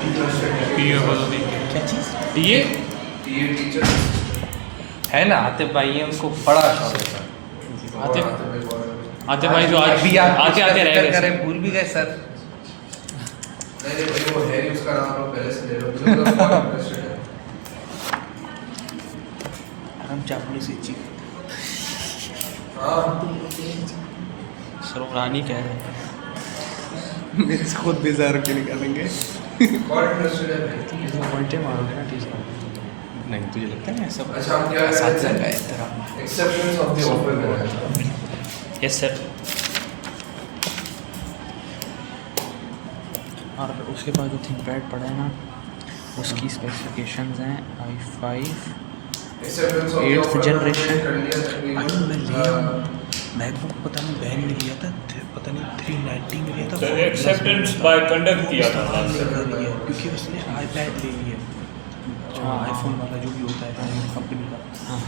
पीए बोलो भी क्या चीज़? पीए टीचर है ना आतिफ भाई है, उनको बड़ा शौक है सर। आते भाई जो आज भी आप आते आते रह गए करें भूल भी गए सर। नहीं भाई वो है ही, उसका नाम लोग पहले से ले लो, मुझे तो बहुत इंटरेस्टेड है। हम चापड़ी से चीख हाँ सरोरानी कह रहे हैं मेरे से खुद 20,000 रुपये निकालेंगे। बहुत इंटरेस्टेड है भाई। उल्टे मारोगे ना टीचर नहीं तुझे लगता है सब अच्छा हम क्या साथ करते का हैं? एहतराम। एक्सेप्टेंस ऑफ द ऑफर करें। Yes sir. और उसके बाद जो थिंकपैड पढ़ा है ना, उसकी स्पेसिफिकेशंस हैं i5 acceptance of the 8th offer generation। कर लिया भाई तकरीबन। मैं लिया मैकबुक पता नहीं बहन ने लिया था, पता नहीं 390 में लिया था। एक्सेप्टेंस बाय कंडक्ट किया था क्योंकि उसने आईपैड ले लिया। हाँ आईफोन वाला जो भी होता है कंपनी का,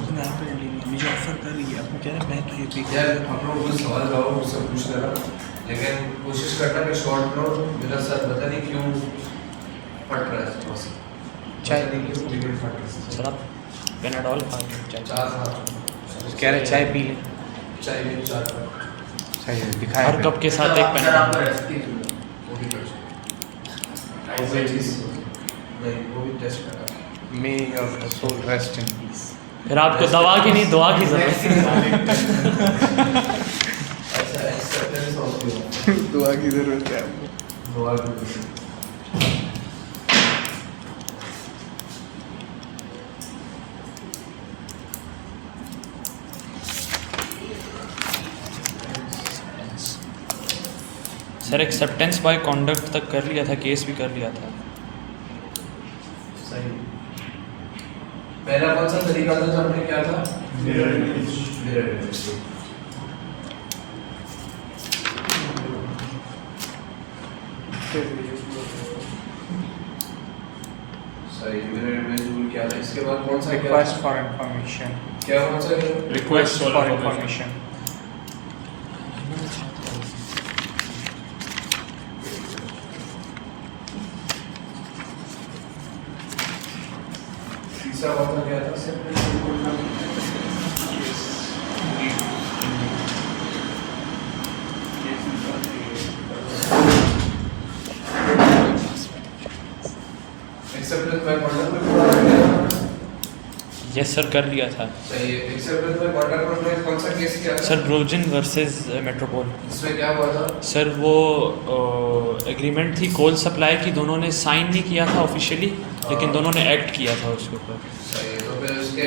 उसने आईपैड ले लिया, मुझे ऑफर कर रही है। अब कह रहा है मैं तुझे पे यार हम लोग को सवाल जवाब मुझसे पूछ लेना, लेकिन कोशिश करना कि शॉर्ट लो। मेरा सर पता नहीं क्यों फट रहा है बस। चाय नहीं क्यों बिगड़ फट रहा है। सर आप पेनाडॉल खा लो चाय चार हाँ कह रहे चाय पी ले। चाय में चार सही है दिखाया हर कप के साथ एक आपका पेनाडॉल। रेसिपी वो भी कर सकते। वो चीज़ नहीं, वो भी टेस्ट करा। May your soul rest in peace. फिर आपको दवा की नहीं दुआ की जरूरत है। अच्छा एक्सेप्टेंस ऑफ द दुआ की जरूरत है आपको। दुआ की सर एक्सेप्टेंस बाय कॉन्डक्ट तक कर लिया था, केस भी कर लिया था। सही। पहला कौन सा तरीका था जो हमने किया था? Mirror image. सही, मिरर इमेज रूल क्या था? इसके बाद कौन सा क्या था? Request for information. क्या कौन सा क्या? Request for information. तीसरा कौन सा क्या था? एक्सेप्टेंस बाय कॉन्डक्ट में पूरा हो गया। यस सर कर लिया था। सही है। एक्सेप्टेंस बाय कॉन्डक्ट में कौन सा केस किया था? Sir Brogden versus Metropole. इसमें क्या हुआ था? सर वो एग्रीमेंट थी कोल सप्लाई की, दोनों ने साइन नहीं किया था ऑफिशियली, लेकिन दोनों ने एक्ट किया था उसके ऊपर। सही है। तो फिर उसके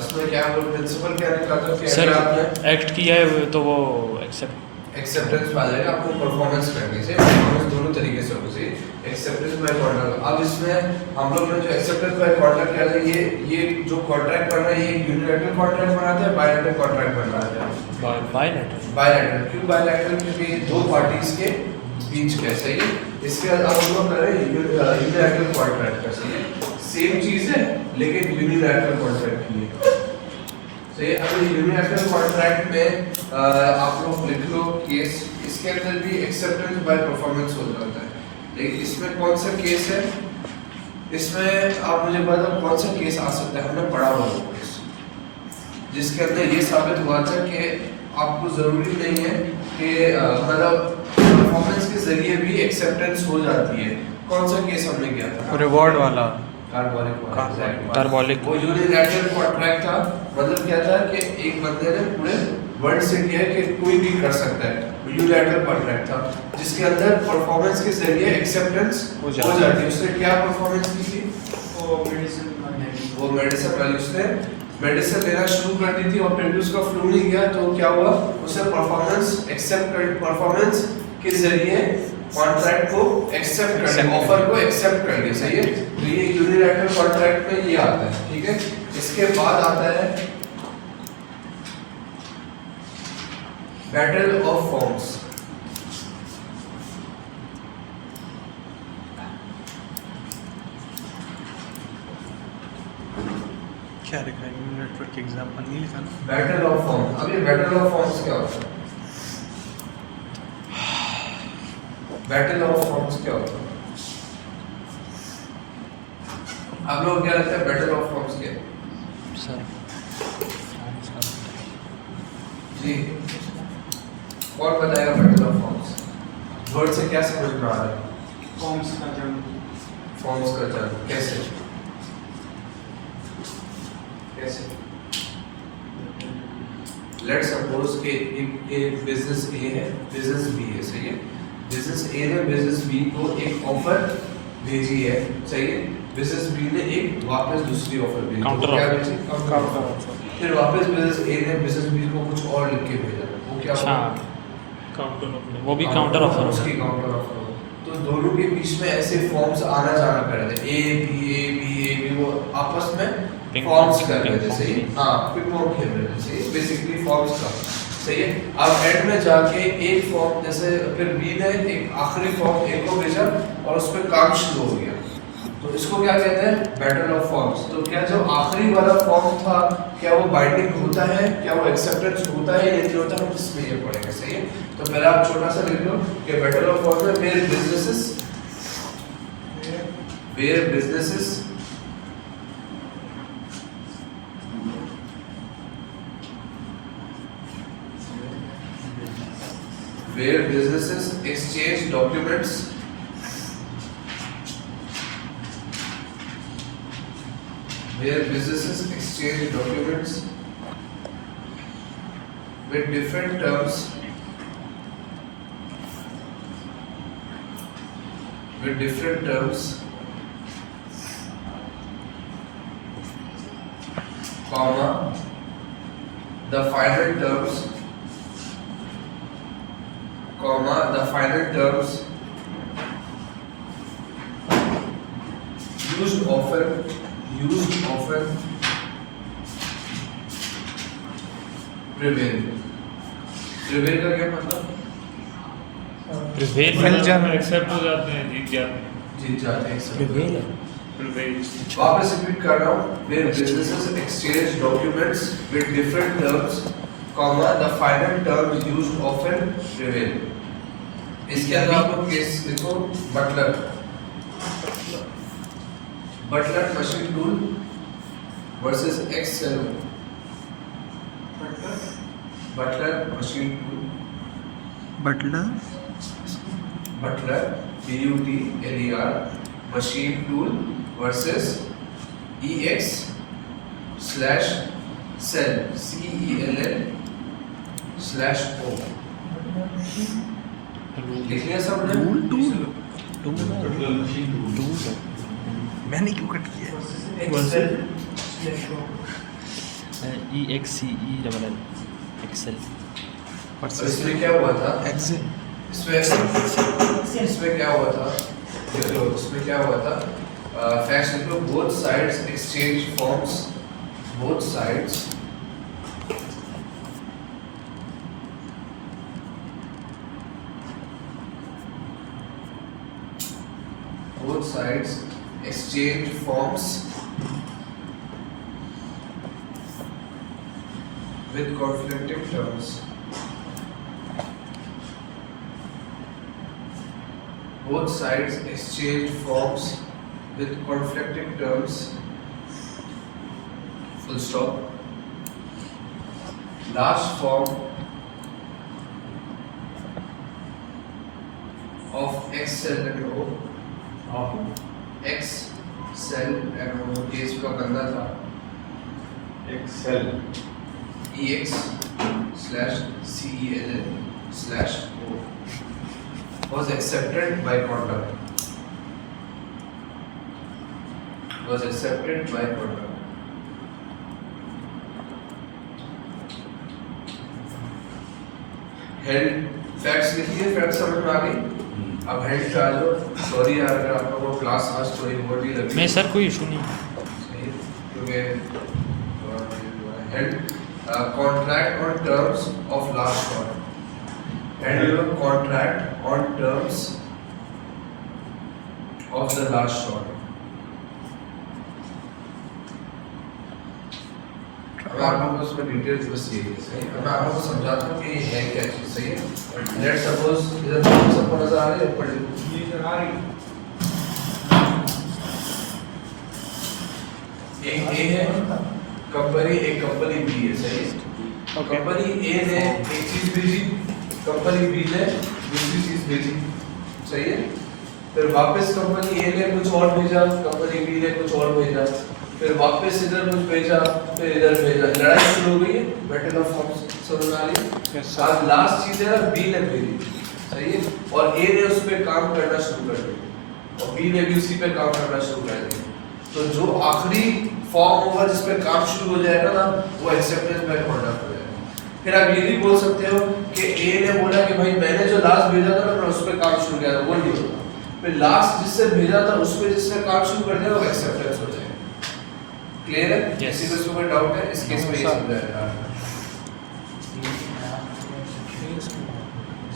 इसमें क्या वो प्रिंसिपल क्या निकला था कि सर अगर आपने एक्ट किया है तो वो एक्सेप्ट। एक्सेप्टेंस आ जाएगा, आपको परफॉर्मेंस करनी चाहिए। परफॉर्मेंस दोनों तरीके से होनी चाहिए। Acceptance bye contract. अब इसमें हम लोग ने जो एक्सेप्टेंस बाय कॉन्ट्रैक्ट किया था, ये जो कॉन्ट्रैक्ट बन रहा है, ये यूनिलैटरल कॉन्ट्रैक्ट बनाता है, बायलैटरल कॉन्ट्रैक्ट बन रहा है। बायलैटरल। बायलैटरल क्यों बायलैटरल? क्योंकि दो पार्टीज के बीच का, सही है। इसके बाद अब हम लोग कर रहे हैं यूनिलैटरल कॉन्ट्रैक्ट का, सही है। सेम चीज है लेकिन यूनिलैटरल कॉन्ट्रैक्ट की है। सही। अब यूनिलैटरल कॉन्ट्रैक्ट में आप लोग लिख लो केस, इसके अंदर भी एक्सेप्टेंस बाय परफॉर्मेंस हो जाता है, लेकिन इसमें कौन सा केस है? इसमें आप मुझे बताओ कौन सा केस आ सकता है? हमने पढ़ा हुआ वो केस जिसके अंदर ये साबित हुआ था कि आपको जरूरी नहीं है कि मतलब परफॉर्मेंस के जरिए भी एक्सेप्टेंस हो जाती है। कौन सा केस हमने किया था? रिवॉर्ड वाला कार्बोलिक। वो यूनिलैटरल कॉन्ट्रैक्ट था। मतलब क्या था कि एक बंदे ने पूरे वर्ल्ड से किया कि कोई भी कर सकता है। यूनिलैटरल कॉन्ट्रैक्ट था जिसके अंदर परफॉर्मेंस के जरिए एक्सेप्टेंस हो जाती है। उसने क्या परफॉर्मेंस की थी? वो मेडिसिन वाली, उसने मेडिसिन लेना शुरू कर दी थी और फिर भी उसका फ्लू नहीं गया, तो क्या हुआ? उसने परफॉर्मेंस के जरिए कॉन्ट्रैक्ट को एक्सेप्ट कर लिया, ऑफर को एक्सेप्ट कर लिया, सही है। तो ये यूनिलैटरल कॉन्ट्रैक्ट में ये आता है, ठीक है। इसके बाद आता है बैटल ऑफ फॉर्म्स। क्या लिखा है? नेटवर्क एग्जाम्पल नहीं लिखा ना? Battle of forms. अब ये बैटल ऑफ फॉर्म्स क्या होता है? बैटल ऑफ फॉर्म्स क्या होता है? आप लोगों को क्या लगता है बेटर ऑफ फॉर्म्स क्या है? सर जी कौन बताएगा बेटर ऑफ फॉर्म्स? वर्ड से क्या समझ में आ रहा है? फॉर्म्स का जन्म। फॉर्म्स का जन्म कैसे? कैसे? लेट्स सपोज कि एक बिजनेस ए है, बिजनेस बी है, सही है? बिजनेस ए ने बिजनेस बी को एक ऑफर भेजी है, सही है? बिजनेस बी ने एक वापस दूसरी ऑफर भेजी, Counter क्या offer। भेजी? Counter offer. फिर वापस बिजनेस ए ने बिजनेस बी को कुछ और लिख के भेजा, वो क्या अच्छा हुआ? Counter offer. वो भी काउंटर ऑफर उसकी काउंटर ऑफर हो। तो दोनों के बीच में ऐसे फॉर्म्स आना जाना कर रहे थे, ए बी वो आपस में पिंग फॉर्म्स पॉन्ग, कर रहे पिंग थे, सही? पॉन्ग। हाँ पिंग पॉन्ग खेल रहे थे, सही? बेसिकली फॉर्म्स का, सही है? अब एंड में जाके एक फॉर्म जैसे फिर बी ने एक आखिरी फॉर्म ए को भेजा और उस पर काम शुरू हो गया, तो इसको क्या कहते हैं? Battle of forms. तो क्या जो आखिरी वाला फॉर्म था क्या वो बाइंडिंग होता है, क्या वो एक्सेप्टेंस होता है या नहीं होता है, इसमें ये पड़ेगा, सही है? तो पहले आप छोटा सा लिख लो कि बैटल ऑफ फॉर्म्स में where businesses exchange documents with different terms comma the final terms used often prevail का क्या मतलब? प्रिवेल मिल जाना। एक्सेप्ट हो जाते हैं, जीत जाते हैं। जीत जाते हैं सब। Prevail। वापस रिपीट कर रहा हूँ, where businesses exchange documents with different terms, comma the final term used often prevail। इसके अंदर आप लोग केस लिखो Butler machine tool versus Excell. Butler machine tool, Butler BUTLER machine tool versus EX/cell CELL/O। लिख लिया सबने? मैंने क्यों कट किया? EXCELL Excell. और इसमें क्या हुआ था? एक्सेल। इसमें क्या हुआ था? देखो इसमें क्या हुआ था? फैक्ट्स लिख लो, both sides exchange forms, both sides exchange forms with conflicting terms. Both sides exchange forms with conflicting terms. Full stop. Last form of XL and O. XL and O case का गंदा था। Excel। EX/CELL/O was accepted by conduct. Held facts लिखिए, facts समझ में आ गई? अब held पे आ जाओ। सॉरी यार अगर आप लोगों को क्लास आज थोड़ी मोटी लगी। नहीं सर कोई इशू नहीं। क्योंकि held contract on terms of last shot. Held contract on terms of the last shot. अब आप लोगों को उसमें डिटेल्स बस ये है, सही है? मैं आप लोगों को समझाता हूँ कि ये है क्या चीज़, सही है? लेट्स सपोज इधर सबको नजर आ रही है, ऊपर एक ए है कंपनी, एक कंपनी बी है, सही है। कंपनी ए ने एक चीज भेजी, कंपनी बी ने दूसरी चीज भेजी, सही है। फिर वापस कंपनी ए ने कुछ और भेजा, कंपनी बी ने कुछ और भेजा, फिर वापस इधर कुछ भेजा, फिर इधर भेजा, लड़ाई शुरू हो गई है। बैटल ऑफ फॉर्म्स समझ में आ रही है। अब लास्ट चीज है ना बी ने भेजी, सही है, और ए ने उस पे काम करना शुरू कर दिया और बी ने भी उसी पे काम करना शुरू कर दिया। तो जो आखिरी फॉर्म होगा जिस पे काम शुरू हो जाएगा ना, वो एक्सेप्टेंस बाय कॉन्डक्ट हो जाएगा। फिर आप ये भी बोल सकते हो कि ए ने बोला कि भाई मैंने जो लास्ट भेजा था ना, मैं उस पे काम शुरू किया था, वो नहीं होगा। फिर लास्ट जिससे भेजा था उस पे जिसने काम शुरू कर दिया वो एक्सेप्टेंस हो जाएगा। क्लियर है? किसी को इसमें कोई डाउट है? इस केस में ये समझाया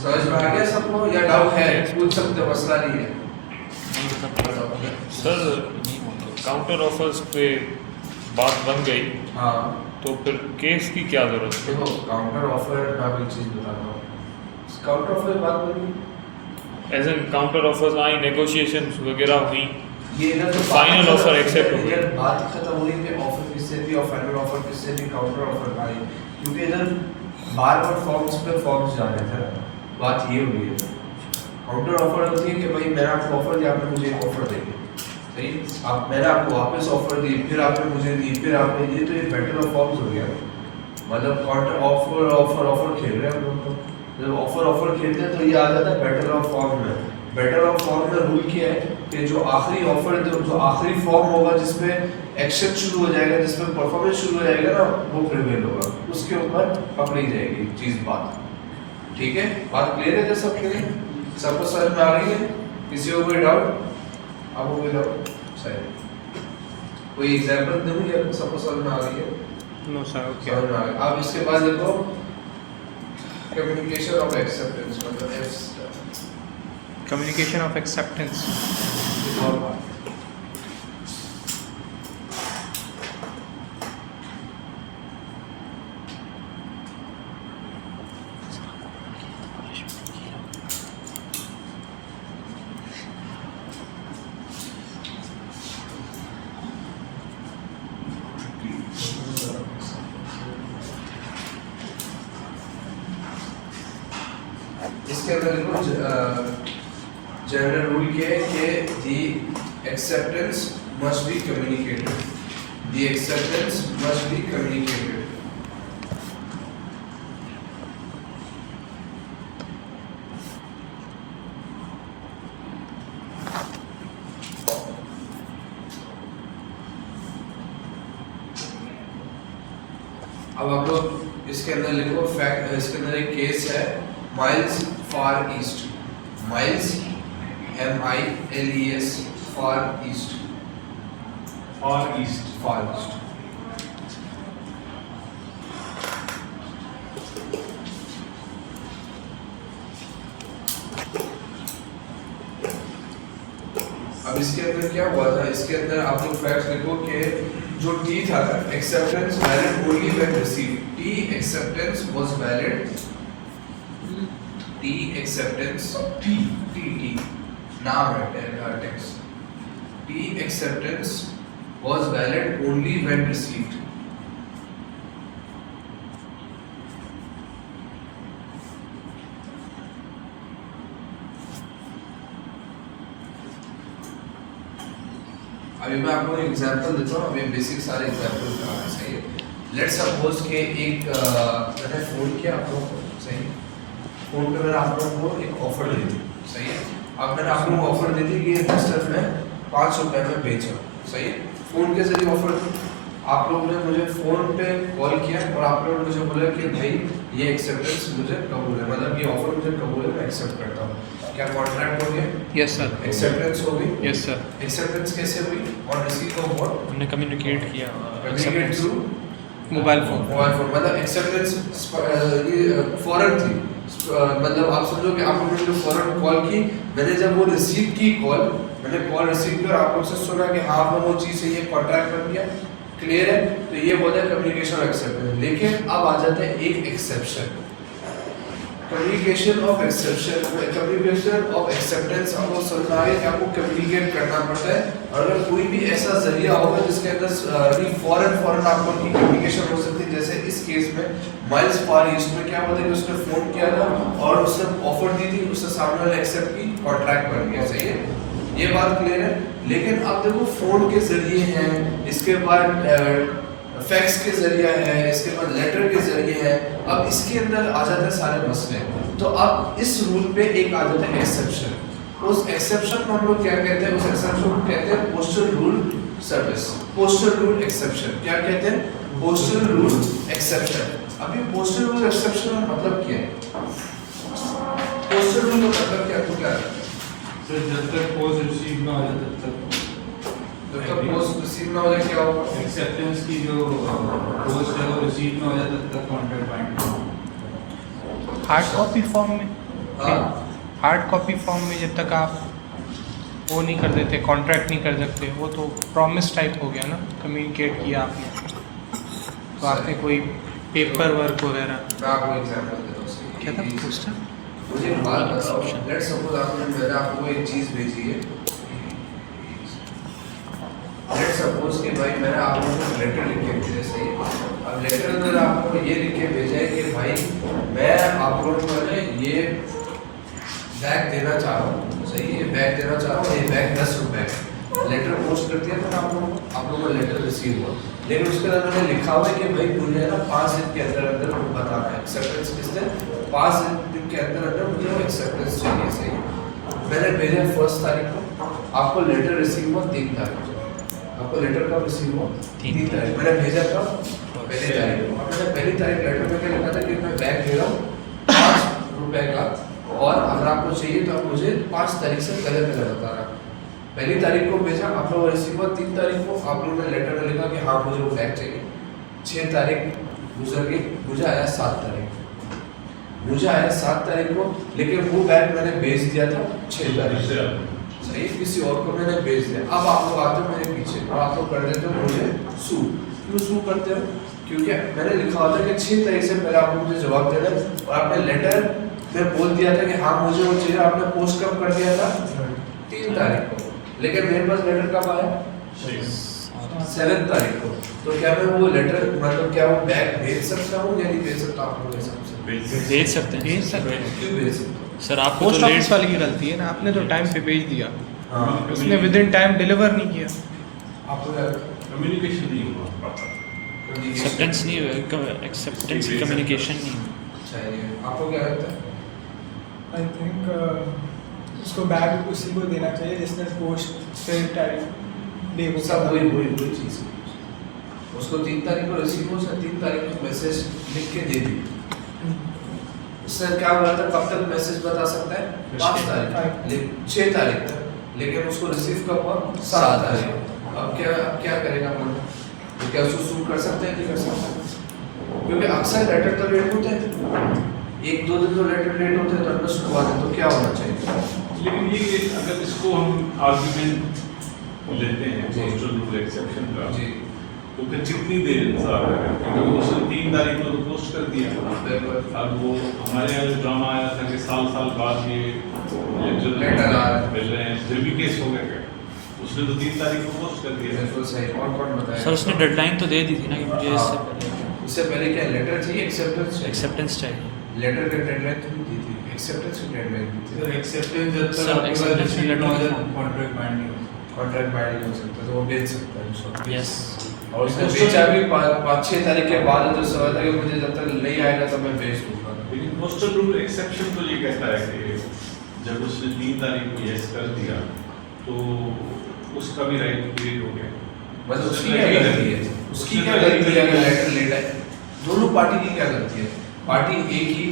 समझ में आ गया सबको, या डाउट है? पूछ सकते हो, मसला नहीं है। सर काउंटर ऑफर्स पे बात बन गई, हाँ, तो फिर केस की क्या जरूरत है? देखो काउंटर ऑफर मैं एक चीज बताता हूँ। काउंटर ऑफर बात करेंगे, एज एन काउंटर ऑफर्स आई, नेगोशिएशन वगैरह हुई, ये इधर तो फाइनल ऑफर एक्सेप्ट हो गया। इधर बात ही खत्म हो रही है कि ऑफर किससे थी और फाइनल ऑफर किससे थी, काउंटर ऑफर आई, क्योंकि इधर बार-बार फॉर्म्स पे फॉर्म्स जा रहे थे। बात ये हुई है, काउंटर ऑफर होती है कि भाई मैंने आपको ऑफर दिया, आपने मुझे एक ऑफर दे दी, सही, आप मैंने आपको वापस ऑफर दी, फिर आपने मुझे दी, फिर आपने दी, तो ये बैटल ऑफ फॉर्म्स हो गया। मतलब काउंटर ऑफर ऑफर ऑफर खेल रहे हैं हम लोग। तो जब ऑफर ऑफर खेलते हैं तो ये आ जाता है बैटल ऑफ फॉर्म में। बैटल ऑफ फॉर्म में रूल क्या है कि जो आखिरी ऑफर, जो आखिरी फॉर्म होगा जिसमें एक्शन शुरू हो जाएगा, जिसमें परफॉर्मेंस शुरू हो जाएगा ना, वो प्रिवेल होगा, उसके ऊपर पकड़ी जाएगी चीज बात। ठीक है, बात क्लियर है? सबके लिए सबको समझ में आ रही है? किसी को कोई डाउट? आपको कोई डाउट? सही, कोई एग्जांपल दूं या सबको समझ में आ रही है? No sir, okay. समझ में आ गया। अब इसके बाद देखो कम्युनिकेशन ऑफ एक्सेप्टेंस, मतलब एफ कम्युनिकेशन ऑफ एक्सेप्टेंस। और बात इसके अंदर देखो जनरल रूल क्या है कि the acceptance must be communicated, the acceptance must be communicated. अब आप लोग इसके अंदर लिखो फैक्ट, इसके अंदर एक केस है माइल्स फार ईस्ट, माइल्स MILES फार ईस्ट, फार ईस्ट, फार ईस्ट। अब इसके अंदर क्या हुआ था, इसके अंदर आप लोग फैक्ट लिखो कि जो टी था acceptance valid only when received, T acceptance was valid, T acceptance, T नाम है text, T acceptance was valid only when received. अभी मैं आपको एक एग्जांपल देता हूँ, अभी बेसिक सारे एग्जांपल करा है, सही है। लेट्स सपोज के एक मैंने फोन किया आप लोगों को, सही है, फोन पे मैंने आप लोगों को एक ऑफर दे दी, सही है। अब मैंने आप लोगों को ऑफर दे दी कि रजिस्टर में 5 रुपए में बेचो, सही है, फोन के जरिए ऑफर दी। आप लोगों ने मुझे फोन पे कॉल किया और आप लोगों ने मुझे बोला कि भाई ये एक्सेप्टेंस मुझे कबूल है, मतलब ये ऑफर मुझे कबूल है, मैं एक्सेप्ट करता हूँ। क्या कॉन्ट्रैक्ट हो गया? यस सर, एक्सेप्टेंस हो गई। Yes sir. एक्सेप्टेंस कैसे हुई? और रिसीव ऑफ व्हाट? हमने कम्युनिकेट किया communicate through mobile phone. Mobile phone, मतलब एक्सेप्टेंस ये फौरन थी, मतलब आप समझो कि आप लोगों ने जो फौरन कॉल की, मैंने जब वो रिसीव की कॉल, मैंने कॉल रिसीव कर आप लोग से सुना कि हाँ वो चीज़ है, ये कॉन्ट्रैक्ट बन गया, क्लियर है। तो ये बोलते हैं कम्युनिकेशन एक्सेप्टेंस। लेकिन अब आ जाते हैं एक exception, communication of exception, communication of acceptance आपको समझना है कि आपको कम्युनिकेट करना पड़ता है। अगर कोई भी ऐसा जरिया होगा जिसके अंदर फॉरन आपको की कम्युनिकेशन हो सकती है, जैसे इस केस में माइल्स फार ईस्ट में क्या हुआ था कि उसने फोन किया था और उसने ऑफर दी थी, उसने सामने वाले एक्सेप्ट की, कॉन्ट्रैक्ट बन गया। सही है, ये बात क्लियर है। लेकिन अब देखो फोन के जरिए हैं, इसके बाद फैक्स के जरिए है, इसके बाद लेटर के जरिए है। अब इसके अंदर आ जाते हैं सारे मसले। तो अब इस रूल पे एक आ जाता है एक्सेप्शन। उस एक्सेप्शन को हम लोग क्या कहते हैं? उस एक्सेप्शन को कहते हैं postal rule service, postal rule exception. क्या कहते हैं? Postal rule exception. अभी पोस्टल रूल एक्सेप्शन का मतलब क्या है? पोस्टल रूल का मतलब क्या है? क्या है? तो जब तक पोस्ट रिसीव ना हो जाए तब तक जब तक पोस्ट रिसीव ना हो जाए क्या होगा? एक्सेप्टेंस की जो पोस्ट है वो रिसीव ना हो जाए तब तक contract bind. Hard copy form में, हाँ। हार्ड कॉपी फॉर्म में जब तक आप वो नहीं कर देते, कॉन्ट्रैक्ट नहीं कर सकते, वो तो प्रॉमिस टाइप हो गया ना, कम्युनिकेट किया आपने, तो आपने कोई पेपर वर्क वगैरह। मैं आपको एग्जांपल देता हूँ उसकी। क्या था पोस्टर? मुझे एक बात बताओ, लेट्स सपोज मैंने आपको एक चीज़ भेजी है। लेट्स सपोज कि भाई मैंने आपको एक लेटर लिख के भेजा, सही है। अब लेटर अंदर आपको ये लिख के भेजा है कि भाई मैं आप लोगों को ना ये बैग देना चाह रहा हूँ, सही है, बैग देना चाह रहा हूँ, ये बैग 10 रुपये का। लेटर पोस्ट कर दिया था आप लोगों को लेटर रिसीव हुआ, लेकिन उसके अंदर मैंने लिखा हुआ है कि भाई मुझे ना 5 दिन के अंदर अंदर बताना है एक्सेप्टेंस किसने, 5 दिन के अंदर अंदर मुझे वो एक्सेप्टेंस चाहिए। सही, मैंने भेजा 1 तारीख को, आपको लेटर रिसीव हुआ 3 तारीख को। आपको लेटर कब रिसीव हुआ? 3 तारीख। मैंने भेजा कब? पहली तारीख को। अब मैंने पहली तारीख लेटर में क्या लिखा था कि मैं बैग दे रहा हूँ 5 रुपए का, और अगर आपको चाहिए तो आप मुझे 5 तारीख से पहले बताना। पहली तारीख को भेजा, आप लोग रिसीव हुआ 3 तारीख को, आप लोगों ने लेटर में लिखा कि हाँ मुझे वो बैग चाहिए। 6 तारीख गुजर गई, मुझे आया 7 तारीख, मुझे आया 7 तारीख को, लेकिन वो बैग मैंने भेज दिया था 6 तारीख से, सही, किसी और को मैंने भेज दिया। अब आप लोग आते हो मेरे पीछे और आप लोग कर देते हो मुझे सू। क्यों सू करते हो? क्योंकि मैंने लिखा होता है कि 6 तारीख से पहले आपको मुझे जवाब देना है, और आपने लेटर में बोल दिया था कि हाँ मुझे वो चाहिए, आपने पोस्ट कब कर दिया था? 3 तारीख को, लेकिन मेरे पास लेटर कब आया? 7 तारीख को। तो क्या मैं वो लेटर मतलब क्या वो बैग भेज सकता हूँ या नहीं भेज सकता? आप लोग हिसाब से भेज सकते हैं। भेज सकते हैं। क्यों भेज सकता हूँ? सर आपको पोस्ट तो ऑफिस लेट, वाले की गलती है ना, आपने तो टाइम पे भेज दिया, हाँ, उसने विद इन टाइम डिलीवर नहीं किया। आपको क्या कम्युनिकेशन नहीं हुआ प्रॉपर। एक्सेप्टेंस नहीं हुआ, एक्सेप्टेंस कम्युनिकेशन नहीं हुआ। अच्छा, ये आपको क्या लगता है? आई थिंक उसको बैग उसी को देना चाहिए जिसने पोस्ट से तारीख डे को सब वही चीज़ है। उसको 3 तारीख को रिसीव हो, 3 तारीख को मैसेज लिख के दे दी। उसने क्या बोला था कब तक मैसेज बता सकता है? 5 तारीख, 6 तारीख तक, लेकिन उसको रिसीव कब हुआ? 7 तारीख। अब क्या करेगा मतलब? तो क्या उसको सूट कर सकते हैं? नहीं कर सकते, क्योंकि अक्सर लेटर तो लेट होते हैं, 1-2 दिन तो लेटर लेट होते हैं, तो अंडर शुरुआत है, तो क्या होना चाहिए? लेकिन ये अगर इसको हम आर्गुमेंट लेते हैं जी। पोस्टल रूल एक्सेप्शन का, जी तो फिर कितनी देर इंतजार है? क्योंकि उसने 3 तारीख को तो पोस्ट कर दिया। बिल्कुल। अब वो हमारे यहाँ जो ड्रामा आया था कि साल बाद ये लेटर आ रहा है। मिल रहे हैं, फिर भी केस हो गया क्या? उसने तो 3 तारीख को पोस्ट कर दिया। बिल्कुल सही। और कौन बताया? सर उसने डेडलाइन तो दे दी थी ना कि मुझे इससे हाँ। पहले उससे पहले क्या लेटर चाहिए, एक्सेप्टेंस चाहिए? एक्सेप्टेंस चाहिए। लेटर का डेडलाइन तो नहीं दी थी, एक्सेप्टेंस की डेडलाइन दी थी। एक्सेप्टेंस जब Sir, तक आपके पास acceptance रिसीव letter ना हो नहीं जाए था। कॉन्ट्रैक्ट बाइंड नहीं होता। कॉन्ट्रैक्ट बाइंड नहीं हो सकता, तो वो भेज सकता है उसको। यस। और उसने बेचा भी 5-6 तारीख के बाद, तो सवाल था कि मुझे जब तक नहीं आएगा तब मैं भेज दूंगा। लेकिन पोस्टल रूल एक्सेप्शन तो ये कहता है कि जब उसने 3 तारीख को यस कर दिया तो उसका भी राइट क्रिएट हो गया। मतलब उसकी क्या गलती है? उसकी क्या गलती है अगर लेटर लेट है? दोनों पार्टी की क्या गलती है? पार्टी ए की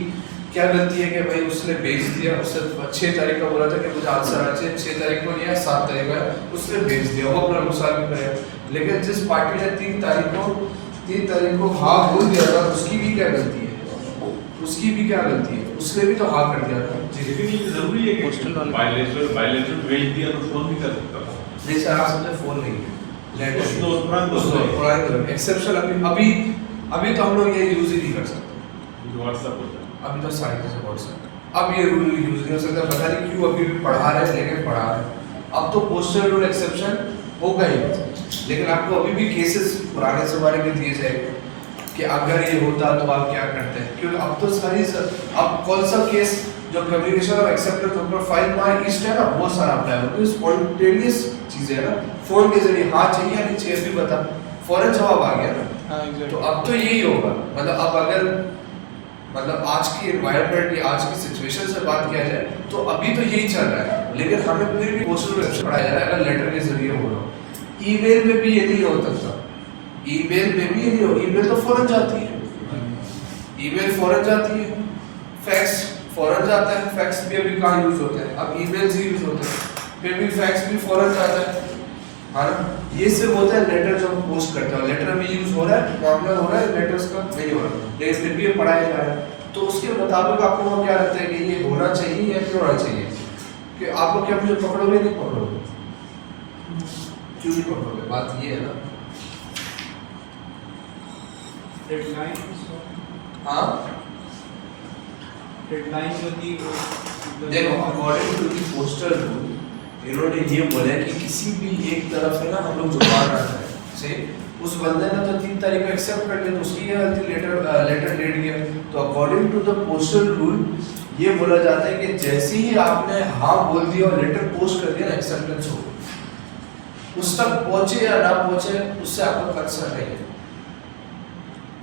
क्या गलती है कि भाई उसने भेज दिया, उसने 6 तारीख का बोला था कि मुझे आंसर आना चाहिए, 6 तारीख को नहीं आया, 7 तारीख को आया, उसने भेज दिया, वो अपना नुकसान भी करेगा। लेकिन जिस पार्टी ने 3 तारीख को हाँ बोल दिया था, उसकी भी क्या गलती है? उसकी भी क्या गलती है? उसने भी तो हाँ कर दिया था। लेकिन ये जरूरी है कि पोस्टल वाले- बायलेटरल भेज दिया तो फोन भी कर सकता था। नहीं सर, आप समझे फोन नहीं है, लेटर उस दो पुराने एक्सेप्शन अभी तो हम लोग ये यूज ही नहीं कर सकते। व्हाट्सएप होता है। अभी तो सारी चीजें व्हाट्सएप। अब ये रूल यूज नहीं हो सकता, पता नहीं क्यों अभी भी पढ़ा रहे हैं, लेकिन पढ़ा रहे हैं। अब तो पोस्टल रूल एक्सेप्शन होगा ही, लेकिन आपको अभी भी केसेस पुराने जमाने में दिए जाएंगे कि अगर ये होता तो आप क्या करते हैं, क्योंकि अब तो सारी अब कौन सा केस जो कम्युनिकेशन और एक्सेप्टेंस ऊपर फाइल मार ईस्ट है ना, वो सारा अप्लाई होता है। स्पॉन्टेनियस चीजें है ना, फोन के जरिए हाँ चाहिए या नहीं चाहिए भी बता, फौरन जवाब आ गया ना। तो अब तो यही होगा, मतलब अब अगर मतलब आज की एनवायरनमेंट या आज की सिचुएशन से बात किया जाए तो अभी तो यही चल रहा है, लेकिन हमें फिर भी पोस्टल एक्सेप्शन पढ़ाया जा रहा है। अगर लेटर के जरिए हो रहा हो, ईमेल में भी ये नहीं हो सकता, ईमेल में भी ये नहीं हो, ईमेल तो फौरन जाती है, ईमेल फौरन जाती है, फैक्स फौरन जाता है, फैक्स भी अभी कहाँ यूज होते हैं, अब ईमेल ही यूज होते हैं, फिर भी फैक्स भी फौरन जाता है ना। ये सिर्फ होता है लेटर जो हम पोस्ट करते हैं, लेटर में यूज हो रहा है, मामला हो रहा है, लेटर्स का नहीं हो रहा, लेकिन फिर भी ये पढ़ाया जा रहा है। तो उसके मुताबिक आपको वो क्या लगता है कि ये होना चाहिए या क्यों होना चाहिए, कि आप लोग क्या मुझे पकड़ोगे नहीं पकड़ोगे, क्यों नहीं पकड़ोगे, बात ये है ना। हाँ डेडलाइन जो थी देखो, according to the postal rule इन्होंने ये बोला कि किसी भी एक तरफ है ना हम लोग जुबान रखना है, सही, उस बंदे ने तो 3 तारीख को एक्सेप्ट कर लिया तो उसकी क्या गलती, लेटर डेट गया। तो according to the postal rule ये बोला जाता है कि जैसे ही आपने हाँ बोल दिया और लेटर पोस्ट कर दिया ना, एक्सेप्टेंस हो, उस तक पहुंचे या ना पहुंचे उससे आपको कंसर्न नहीं है,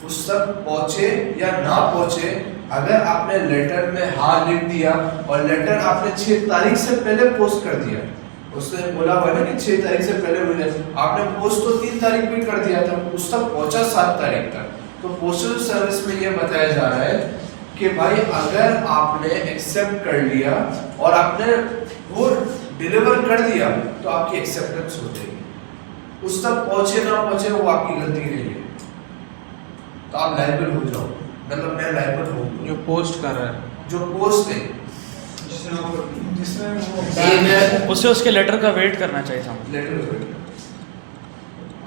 उस तक पहुंचे या ना पहुंचे, अगर आपने लेटर में हाँ लिख दिया और लेटर आपने 6 तारीख से पहले पोस्ट कर दिया, उसने बोला हुआ ना कि 6 तारीख से पहले मुझे, आपने पोस्ट तो 3 तारीख भी कर दिया था, उस तक पहुंचा 7 तारीख तक। तो पोस्टल सर्विस में यह बताया जा रहा है कि भाई अगर आपने एक्सेप्ट कर लिया और आपने वो डिलीवर कर दिया तो आपकी एक्सेप्टेंस हो जाएगी, उस तक पहुंचे ना पहुंचे वो आपकी गलती नहीं है, तो आप लायबल हो जाओ, मतलब मैं लायबल हूँ जो पोस्ट कर रहा है, जो पोस्ट है जिसमें वो उससे उसके लेटर का वेट करना चाहिए था। लेटर,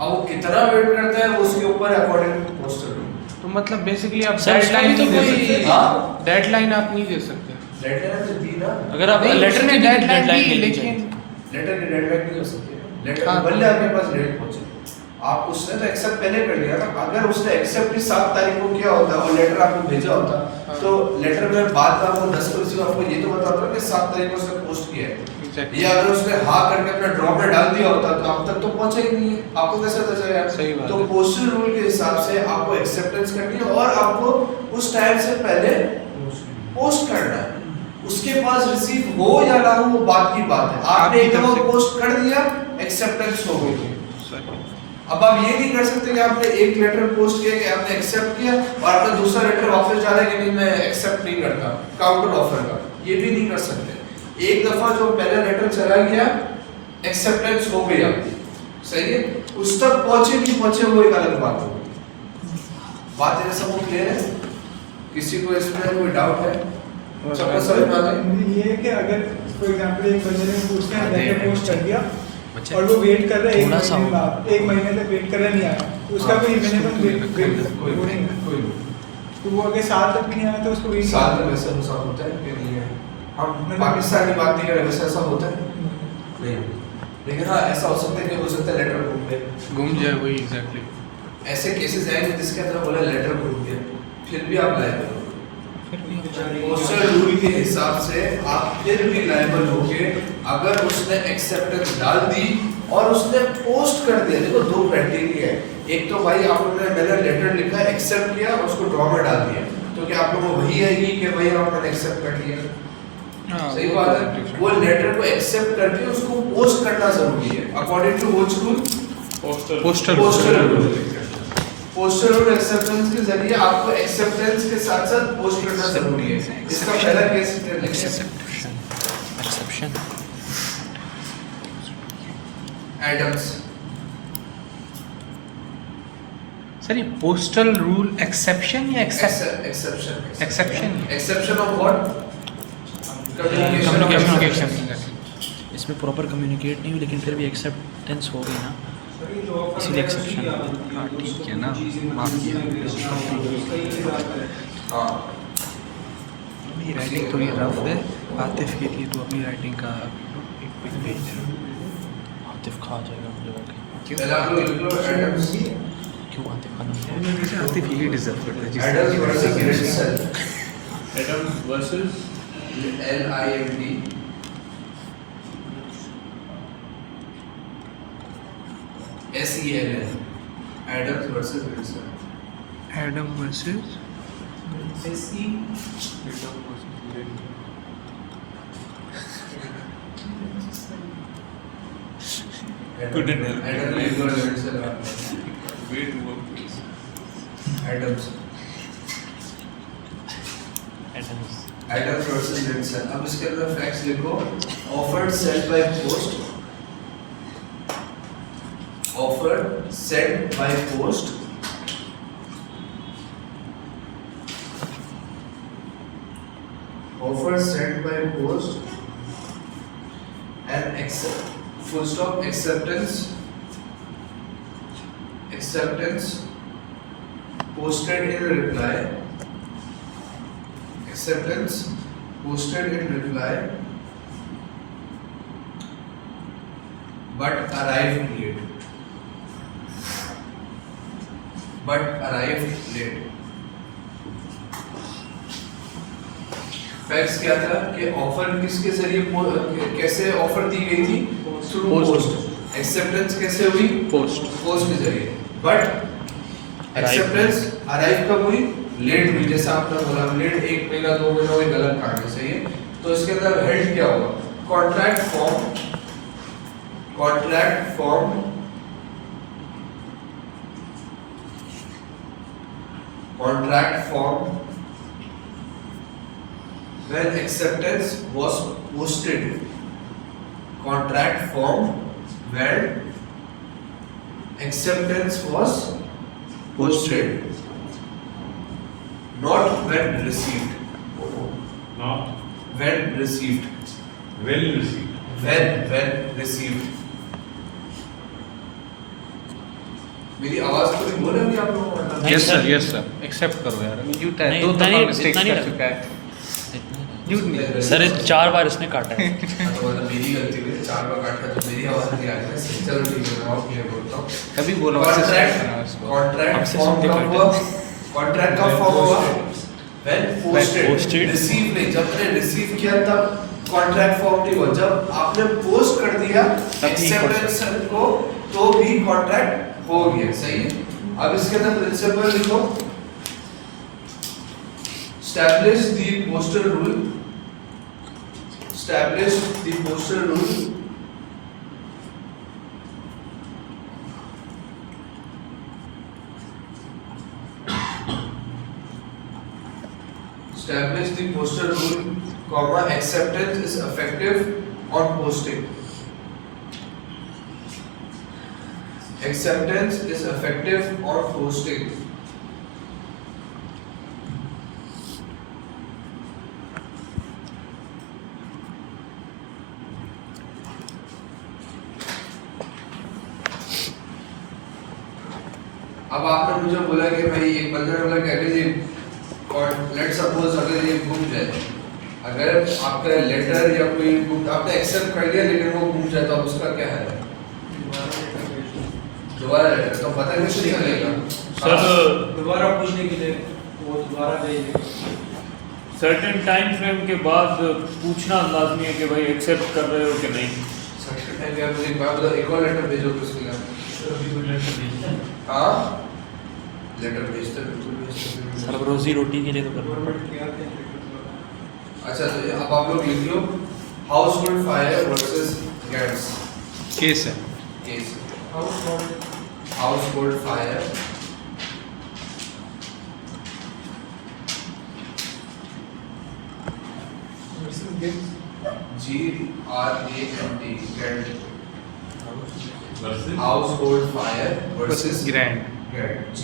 अब वो कितना वेट करता है वो उसके ऊपर अकॉर्डिंग टू पोस्टल रूल। तो मतलब बेसिकली आप सर, उसका डेडलाइन भी तो नहीं दे कोई- सकते, हाँ? डेडलाइन आप नहीं दे सकते। लेटर तो दी ना, अगर आप नहीं, लेटर उसने की डेडलाइन डेडलाइन दी, लेकिन लेकिन लेटर की डेडलाइन नहीं हो सकती, लेटर हाँ, भले आपके पास डेट पहुंचे, आप उसने तो एक्सेप्ट पहले कर लिया ना, अगर उसने एक्सेप्ट ही 7 तारीख को किया होता और लेटर आपको भेजा होता हाँ। तो लेटर में बाद में आपको 10 को रिसीव आपको ये तो बता होता कि 7 तारीख को उसने पोस्ट किया है, या अगर उसने हाँ करके अपना ड्रॉप में डाल दिया होता तो अब तक तो पहुंचा ही नहीं है, आपको कैसे पता चलेगा। सही बात तो है। पोस्टल रूल के हिसाब से आपको एक्सेप्टेंस करनी है और आपको उस टाइम से पहले पोस्ट करना है, उसके पास रिसीव हो या ना हो वो बात की बात है, आपने आपकी एकदम तरफ से- पोस्ट कर दिया, एक्सेप्टेंस हो गई। अब आप ये नहीं कर सकते कि आपने एक लेटर पोस्ट किया कि आपने एक्सेप्ट किया और आपने दूसरा लेटर वापस डाला कि नहीं मैं एक्सेप्ट नहीं करता, काउंटर ऑफर का, ये भी नहीं कर सकते। एक दफा जो पहला लेटर चला गया, एक्सेप्टेंस हो गया, सही है, उस तक पहुंचे नहीं पहुंचे वो एक अलग बात होगी। बात है सबको क्लियर है, किसी को इसमें कोई डाउट है, सबको समझ में आ गई? ये है कि अगर फॉर एग्जांपल एक बंदे ने उसने लेटर पोस्ट कर दिया और वो वेट कर रहा है थोड़ा सा 1 महीने बाद, 1 महीने तक वेट कर रहा नहीं आया, उसका कोई मिनिमम वेट कोई वो नहीं है। कोई तो वो अगर साल तक भी नहीं आया तो उसको वेट साल में वैसा नुकसान होता है कि नहीं है, हम पाकिस्तान की बात नहीं कर रहे, वैसे ऐसा होता है नहीं, लेकिन हाँ ऐसा हो सकता है कि हो सकता है लेटर घूम जाए वही एग्जैक्टली। ऐसे केसेस आएंगे जिसके अंदर बोला लेटर घूम गया, फिर भी आप लायबल हो, पोस्टल रूल के हिसाब से आप फिर भी लायबल होगे अगर उसने एक्सेप्टेंस डाल दी और उसने पोस्ट कर दिया। देखो 2 क्राइटेरिया है, एक तो भाई आप लोगों ने मैंने लेटर लिखा एक्सेप्ट किया और उसको ड्रॉ में डाल दिया, तो क्या आप लोगों को वही आएगी कि भाई आपने एक्सेप्ट कर लिया, सही बात है। वो लेटर को एक्सेप्ट करके उसको पोस्ट करना जरूरी है according to which rule, postal postal rule acceptance के जरिए आपको एक्सेप्टेंस के साथ साथ पोस्ट करना जरूरी है। इसका पहला केस एक्सेप्शन एडम्स, सर ये पोस्टल रूल एक्सेप्शन या exception exception of what, communication. इसमें प्रॉपर कम्युनिकेट नहीं हुई लेकिन फिर भी एक्सेप्टेंस हो गई ना, इसलिए एक्सेप्शन। हाँ ठीक है ना, माफ किया। हाँ मेरी राइटिंग थोड़ी रफ है, आतिफ के लिए तो अपनी राइटिंग का एक पिक भेज देना। आतिफ खा जाएगा मुझे बाकी। पहले आप लोग लिख लो एडम्स क्यों आतिफ खाना? मुझे आतिफ यही डिजर्व करता है जिस Adams versus Lindsell Adams versus LIMD SELL Adams versus Lindsell Adam versus SE Couldn't help it. Adam लिख लो Lindsell way to work with. Adams Adams. Adams versus Lindsell. अब इसके अंदर फैक्ट्स लिखो। Offered sent by post, offered sent by post, offer sent by post and accept full stop acceptance posted in reply, acceptance posted in reply but arrived late। Facts क्या था कि offer किसके जरिए कैसे ऑफर दी गई थी? Through post. Acceptance कैसे हुई? पोस्ट के जरिए। बट एक्सेप्टेंस अराइव कब हुई? लेट हुई। जैसा आपने बोला लेट 1 महीना 2 महीना हुई, गलत कहानी। सही है। तो इसके अंदर हेड क्या होगा? Contract form when acceptance was posted, contract form when acceptance was posted, not when received, Not when received, well received. when received। मेरी आवाज पूरी बोल रही है आप लोगों को? मतलब नहीं, sir. यस सर एक्सेप्ट करो यार। झूठ है, नहीं, 2 इतना दफा नहीं- मिस्टेक इतना नहीं कर चुका है। झूठ नहीं। सर 4 बार इसने काटा है। मतलब मेरी गलती हुई, 4 बार काटा तो मेरी आवाज नहीं आ रही है। चलो ठीक है, मैं और क्लियर बोलता हूँ। कभी बोलो कॉन्ट्रैक्ट हमसे फॉर्म सुनते कब काटे। हुआ? कॉन्ट्रैक्ट कब फॉर्म हुआ? When posted। posted। रिसीव नहीं, जब आपने रिसीव किया तब कॉन्ट्रैक्ट फॉर्म नहीं हुआ। जब आपने पोस्ट कर दिया एक्सेप्टेंस को तो भी कॉन्ट्रैक्ट हो गया। सही है। अब इसके अंदर प्रिंसिपल लिखो। establish the postal rule, establish the postal rule establish the postal rule, comma, acceptance is effective on posting, acceptance is effective on posting। अब आपने मुझे बोला कि भाई एक बंदे ने बोला कह लीजिए और लेट सपोज अगर ये गुम जाए, अगर आपका लेटर या कोई बुक आपने एक्सेप्ट कर लिया लेकिन वो गुम जाए तो अब उसका क्या है? दोबारा लेटर तो पता कैसे चलेगा? सर दोबारा पूछने के लिए वो दोबारा भेजेंगे। सर्टेन टाइम फ्रेम के बाद पूछना लाजमी है कि भाई एक्सेप्ट कर रहे हो कि नहीं। सक्सेस टाइम या मुझे एक बार बताओ, एक और लेटर भेजो तो उसके लिए। हाँ लेटर भेजते बिल्कुल भेजते। सर रोजी रोटी के लिए तो करना पड़ेगा। अच्छा तो अब आप लोग लिख लो household fire versus gas case है। Case. Household fire GRANT GRANT Versus household fire versus Grant. GRANT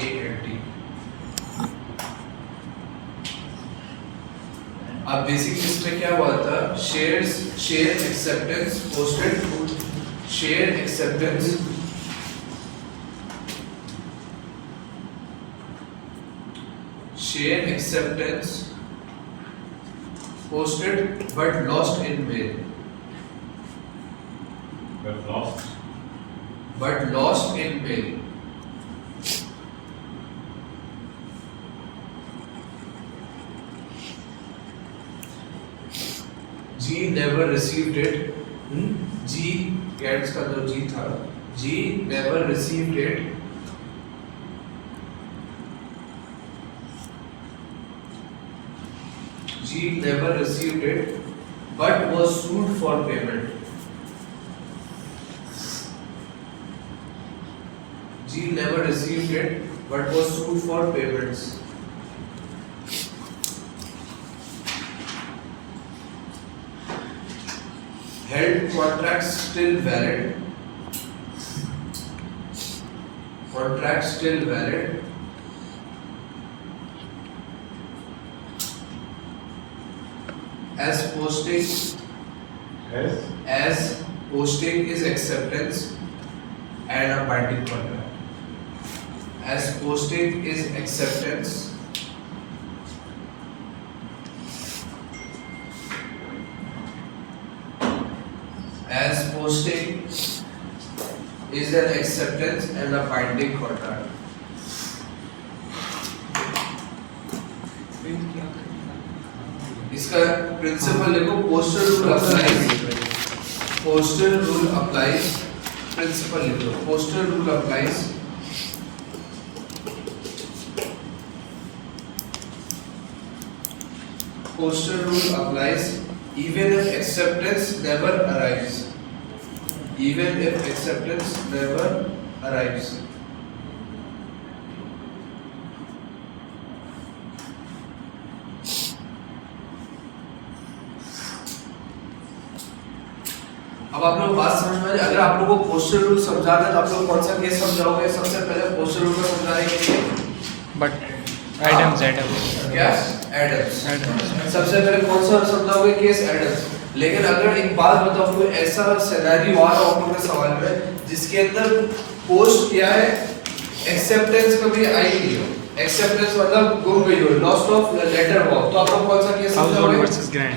GRANT। अब बेसिक इसमें क्या हुआ था? Share acceptance posted, share acceptance posted but lost in mail. But lost. But lost in mail. G never received it. G gets का जो G था, G never received it. G never received it, but was sued for payment. G never received it, but was sued for payments. Held contracts still valid. Contracts still valid. As posting is acceptance and a binding contract. As posting is acceptance as posting is an acceptance and a binding contract. इसका principle देखो, postal rule applies, postal rule applies, principle लिख लो, postal rule applies, postal rule applies even if acceptance never arrives. Even if acceptance never arrives. अब आप लोग बात समझ में, अगर आप लोगों को पोस्टल रूल समझाना है तो आप लोग कौन सा केस समझाओगे? सबसे पहले पोस्टल रूल को समझाने के लिए बट एडम्स क्या? एडम्स। सबसे पहले कौन सा समझाओगे? Case Adams. लेकिन अगर एक बात बताओ, कोई ऐसा सिनेरियो आ रहा हो आप लोगों के सवाल में जिसके अंदर पोस्ट किया है, एक्सेप्टेंस कभी आई नहीं हो, एक्सेप्टेंस मतलब गुम गई हो, लॉस्ट ऑफ लेटर हो, तो आप लोग कौन सा केस समझोगे? Versus grand.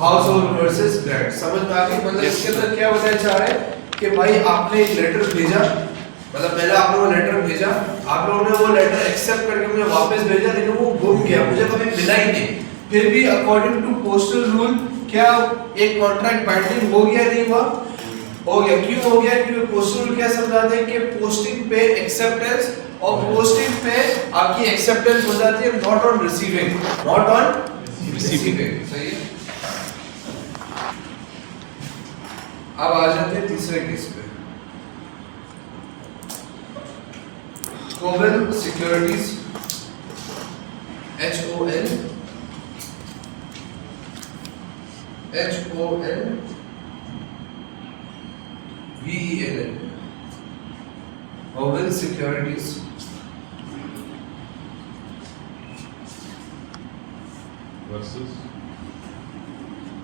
Household versus grand. समझ में आ गई? मतलब इसके अंदर क्या बताया जा रहा है कि भाई आपने एक लेटर भेजा, मतलब पहले आप लोगों ने लेटर भेजा, आप लोगों ने वो लेटर एक्सेप्ट करके मुझे वापस भेजा, लेकिन वो गुम गया, मुझे कभी मिला ही नहीं। फिर भी अकॉर्डिंग टू पोस्टल रूल क्या एक कॉन्ट्रैक्ट बाइंडिंग हो गया? नहीं हुआ? हो गया। क्यों हो गया? क्योंकि पोस्टल रूल क्या समझाते हैं कि पोस्टिंग पे एक्सेप्टेंस और पोस्टिंग पे आपकी एक्सेप्टेंस हो जाती है, not on receiving, not on receiving. सही है। अब आ जाते हैं तीसरे केस पे, Cowell securities, HOL VELL, Cowell securities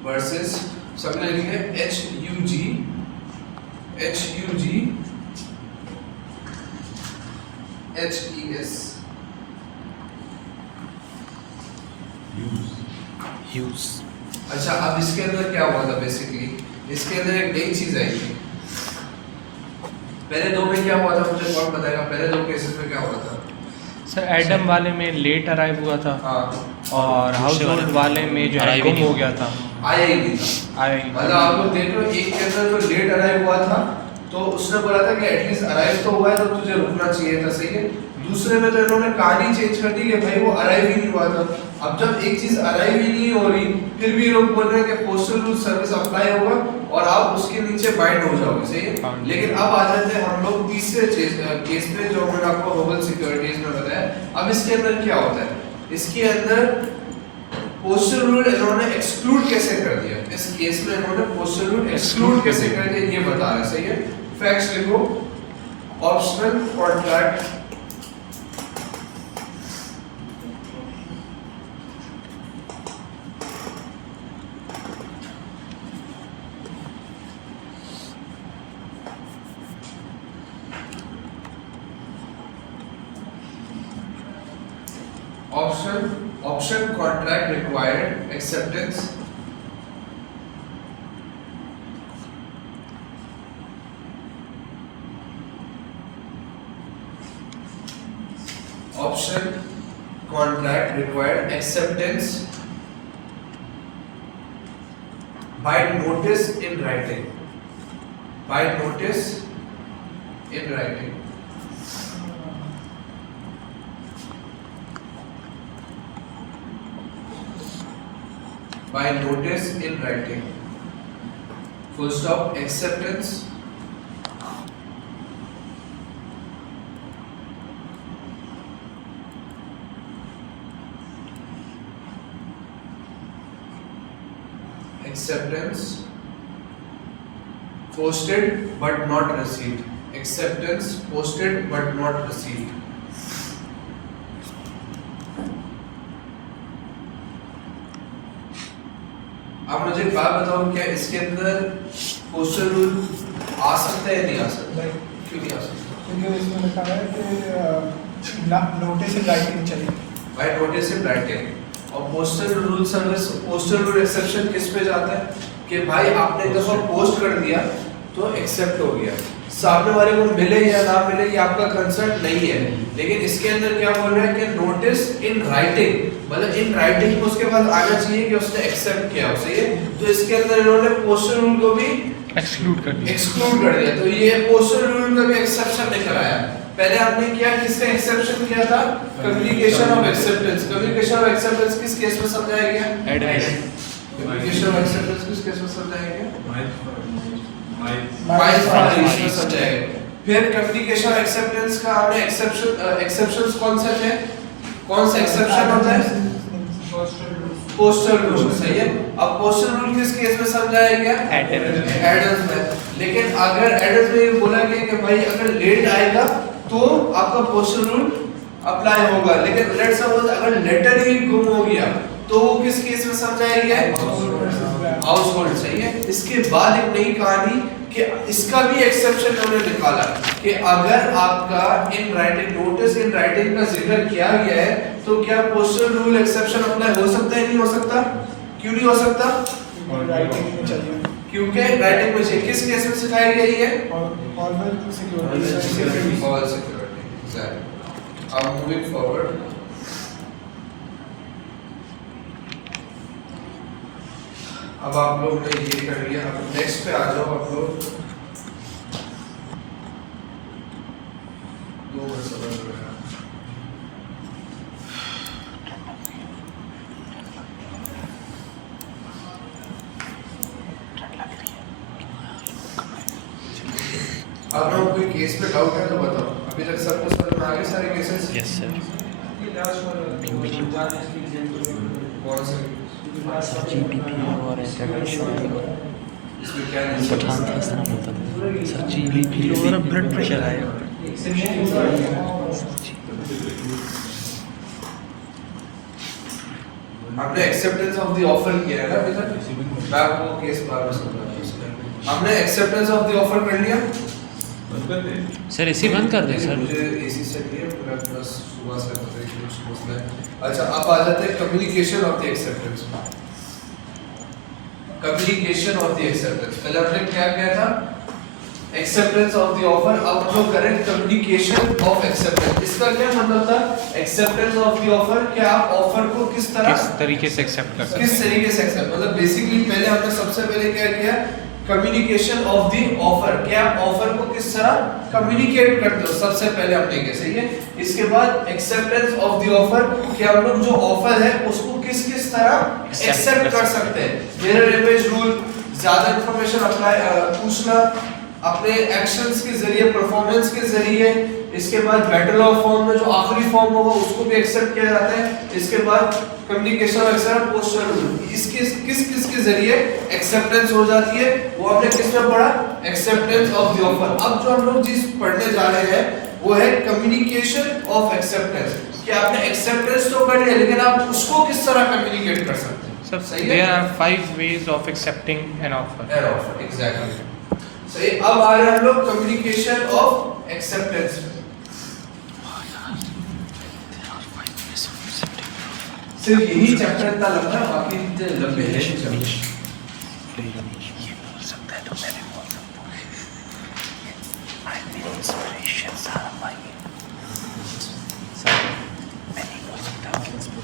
versus सबने लिखे HUG HES यूज। अच्छा, अब इसके अंदर क्या हुआ था? बेसिकली इसके अंदर एक नई चीज आई थी। पहले दो में क्या हुआ था मुझे कौन बताएगा? पहले दो केसेस में क्या हुआ था? सर एडम वाले में लेट अराइव हुआ था, हाँ, और हाउस होल्ड वाले में जो है Arrive ही गुम नहीं हो गया था। आया ही नहीं था। आए मतलब आप लोग देख लो, एक के अंदर जो लेट अराइव हुआ था तो उसने बोला था कि एटलीस्ट अराइव तो हुआ है तो तुझे रुकना चाहिए था। सही है। दूसरे में तो इन्होंने कहानी चेंज कर दी कि भाई वो अराइव ही नहीं हुआ था। अब जब एक चीज अराइव ही नहीं हो रही, फिर भी लोग बोल रहे हैं कि पोस्टल रूल सर्विस अप्लाई होगा और आप उसके नीचे बाइंड हो जाओगे। सही है। लेकिन अब आ जाते हैं हम लोग तीसरे केस में, जो मैंने आपको कोवेल सिक्योरिटीज में बताया। अब इसके अंदर क्या होता है? इसके अंदर पोस्टल रूल इन्होंने एक्सक्लूड कैसे कर दिया? इस केस में इन्होंने पोस्टल रूल एक्सक्लूड कैसे कर दिया ये बता रहे हैं। सही है। फैक्ट्स लिखो, optional contract option contract required acceptance option contract required acceptance by notice in writing. By notice in writing. By notice in writing. Full stop. Acceptance posted but not received. Acceptance posted but not received. अब मुझे एक बात बताओ, क्या इसके अंदर postal rule आ सकता है या नहीं आ सकता? क्यों नहीं आ सकता? क्योंकि इसमें लिखा है कि नोटिस इन राइटिंग चाहिए। By notice in writing. और postal rule service, postal rule exception किस पे जाता है कि भाई आपने एक दफा पोस्ट कर दिया तो एक्सेप्ट हो गया, सामने वाले को मिले या ना मिले ये आपका कंसर्न नहीं है। लेकिन इसके अंदर क्या बोल रहा है कि नोटिस इन राइटिंग, मतलब इन राइटिंग में उसके बाद आना चाहिए कि उसने एक्सेप्ट किया हो, सही है। तो इसके अंदर इन्होंने पोस्टल रूल को भी एक्सक्लूड कर दिया। तो ये पोस्टल रूल का भी एक्सेप्शन नहीं कराया। पहले आपने क्या किसका एक्सेप्शन किया था? Communication of acceptance. Communication of acceptance किस केस में समझाया गया? कम्युनिकेशन ऑफ एक्सेप्टेंस किस केस में समझाया गया? माइल्ड फॉर्मेशन में समझाया गया। फिर कम्युनिकेशन ऑफ एक्सेप्टेंस का आपने एक्सेप्शंस कौन से थे? कौन सा एक्सेप्शन होता है? पोस्टल रूल, सही है। अब पोस्टल रूल किस केस में समझाया गया? एडल्स में। लेकिन अगर एडल्स में ये बोला गया कि भाई अगर लेट आएगा तो आपका पोस्टल रूल अप्लाई होगा, लेकिन लेट्स सपोज अगर लेटर ही गुम हो गया तो वो किस केस में समझाया गया? हाउस होल्ड, सही है। इसके बाद एक नई कहानी कि इसका भी एक्सेप्शन उन्होंने निकाला कि अगर आपका in writing notice in writing का जिक्र किया गया है तो क्या पोस्टल रूल एक्सेप्शन अप्लाई हो सकता है? नहीं हो सकता। क्यों नहीं हो सकता? राइटिंग में चाहिए, क्योंकि राइटिंग में चाहिए। किस केस में सिखाया गया ये? All security. All security, exactly. अब मूविंग फॉरवर्ड, अब आप लोग ने ये कर लिया, अब नेक्स्ट पे आ जाओ आप लोग। दो वर्ड समझ रहे हैं। अब लोग कोई केस पे डाउट है तो बताओ। अभी तक सब कुछ समझ में आ गए सारे केसेस? Yes sir. कौन से? सर जीबीपी और इसमें क्या पठान था, इस तरह बोलता था सर। जीबीपी और ब्लड प्रेशर आया। हमने एक्सेप्टेंस ऑफ द ऑफर किया है ना अभी तक? मैं आपको केस बार में समझाऊंगा। हमने एक्सेप्टेंस ऑफ द ऑफर कर लिया सर। एसी बंद कर दें सर। मुझे एसी से नहीं है, मैं बस सुबह से अच्छा अब आ जाते हैं communication of the acceptance. Communication of the acceptance, पहले हमने क्या किया था? Acceptance of the offer. अब हम लोग करें कम्युनिकेशन ऑफ एक्सेप्टेंस। इसका क्या मतलब था? एक्सेप्टेंस ऑफ द ऑफर, क्या आप ऑफर को किस तरीके से एक्सेप्ट कर सकते हैं। किस तरीके से एक्सेप्ट, मतलब बेसिकली पहले हमने सबसे पहले क्या किया? कम्युनिकेशन ऑफ द ऑफर, क्या आप ऑफर को किस तरह कम्युनिकेट करते हो, सबसे पहले हमने किया, सही है। इसके बाद एक्सेप्टेंस ऑफ द ऑफर, कि हम लोग जो ऑफर है उसको किस किस तरह एक्सेप्ट कर सकते हैं। मिरर इमेज रूल, ज्यादा इंफॉर्मेशन अप्लाई पूछना अपने एक्शंस के जरिए, परफॉर्मेंस के जरिए। इसके बाद बैटल ऑफ फॉर्म में जो आखिरी फॉर्म होगा उसको भी एक्सेप्ट किया जाता है। इसके बाद communication of accept postal rule, इसके किस के जरिए एक्सेप्टेंस हो जाती है, वो हमने किस में पढ़ा? Acceptance of the offer. अब जो हम लोग चीज पढ़ने जा रहे हैं वो है कम्युनिकेशन ऑफ एक्सेप्टेंस, कि आपने एक्सेप्टेंस तो कर लिया लेकिन आप उसको किस तरह कम्युनिकेट कर सकते हैं। सर सही है। There are 5 ways of accepting an offer. An offer, exactly सही। अब आ रहे हैं हम लोग कम्युनिकेशन ऑफ एक्सेप्टेंस। सिर्फ यही चैप्टर इतना लंबा है, बाकी इतने लंबे हैं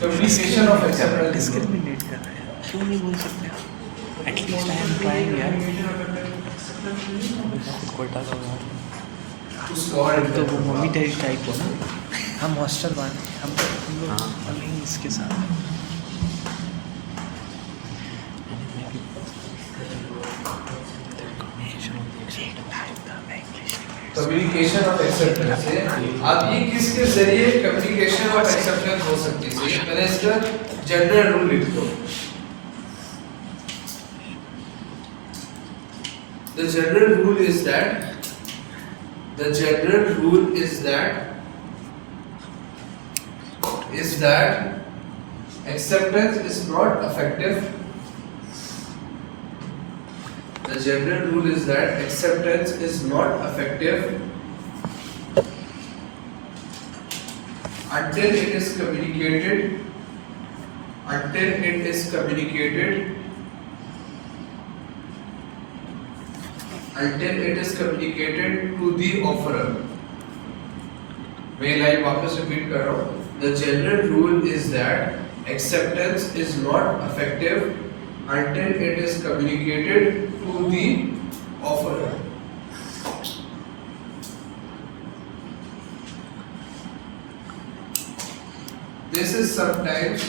कम्युनिकेशन ऑफ एक्सेप्टेंस डिस्क्रिमिनेट कर रहे हैं, क्यों नहीं बोल सकते आप? एटलीस्ट आई एम ट्राइंग यार। कोटा का यार उसको और तो वो मम्मी डैडी टाइप हो ना, हम हॉस्टल वाले, हम लोग पढ़ेंगे इसके साथ। कम्युनिकेशन ऑफ एक्सेप्टेंस है। अब ये किसके जरिए कम्युनिकेशन ऑफ एक्सेप्टेंस हो सकती है? पहले इसका जनरल रूल लिख दो। The general rule is that acceptance is not effective. The general rule is that acceptance is not effective until it is communicated to the offerer. मैं लाइन वापस repeat कर रहा हूँ। The general rule is that acceptance is not effective until it is communicated to the offerer. This is sometimes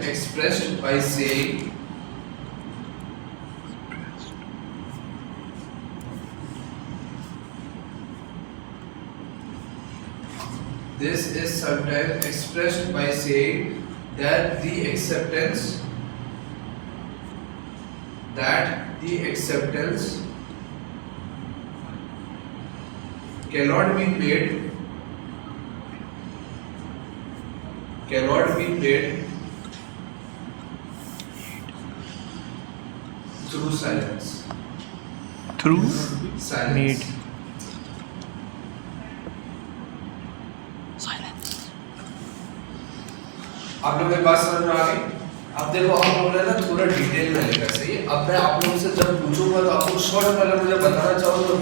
expressed by saying that the acceptance cannot be made through silence. Through Silence. Made आप लोग मेरी बात समझ में आ गई? अब देखो आप लोगों ने ना थोड़ा डिटेल में लिखा है, सही है? अब मैं आप लोगों से जब पूछूंगा तो आप लोग शॉर्ट में अगर मुझे बताना चाहो तो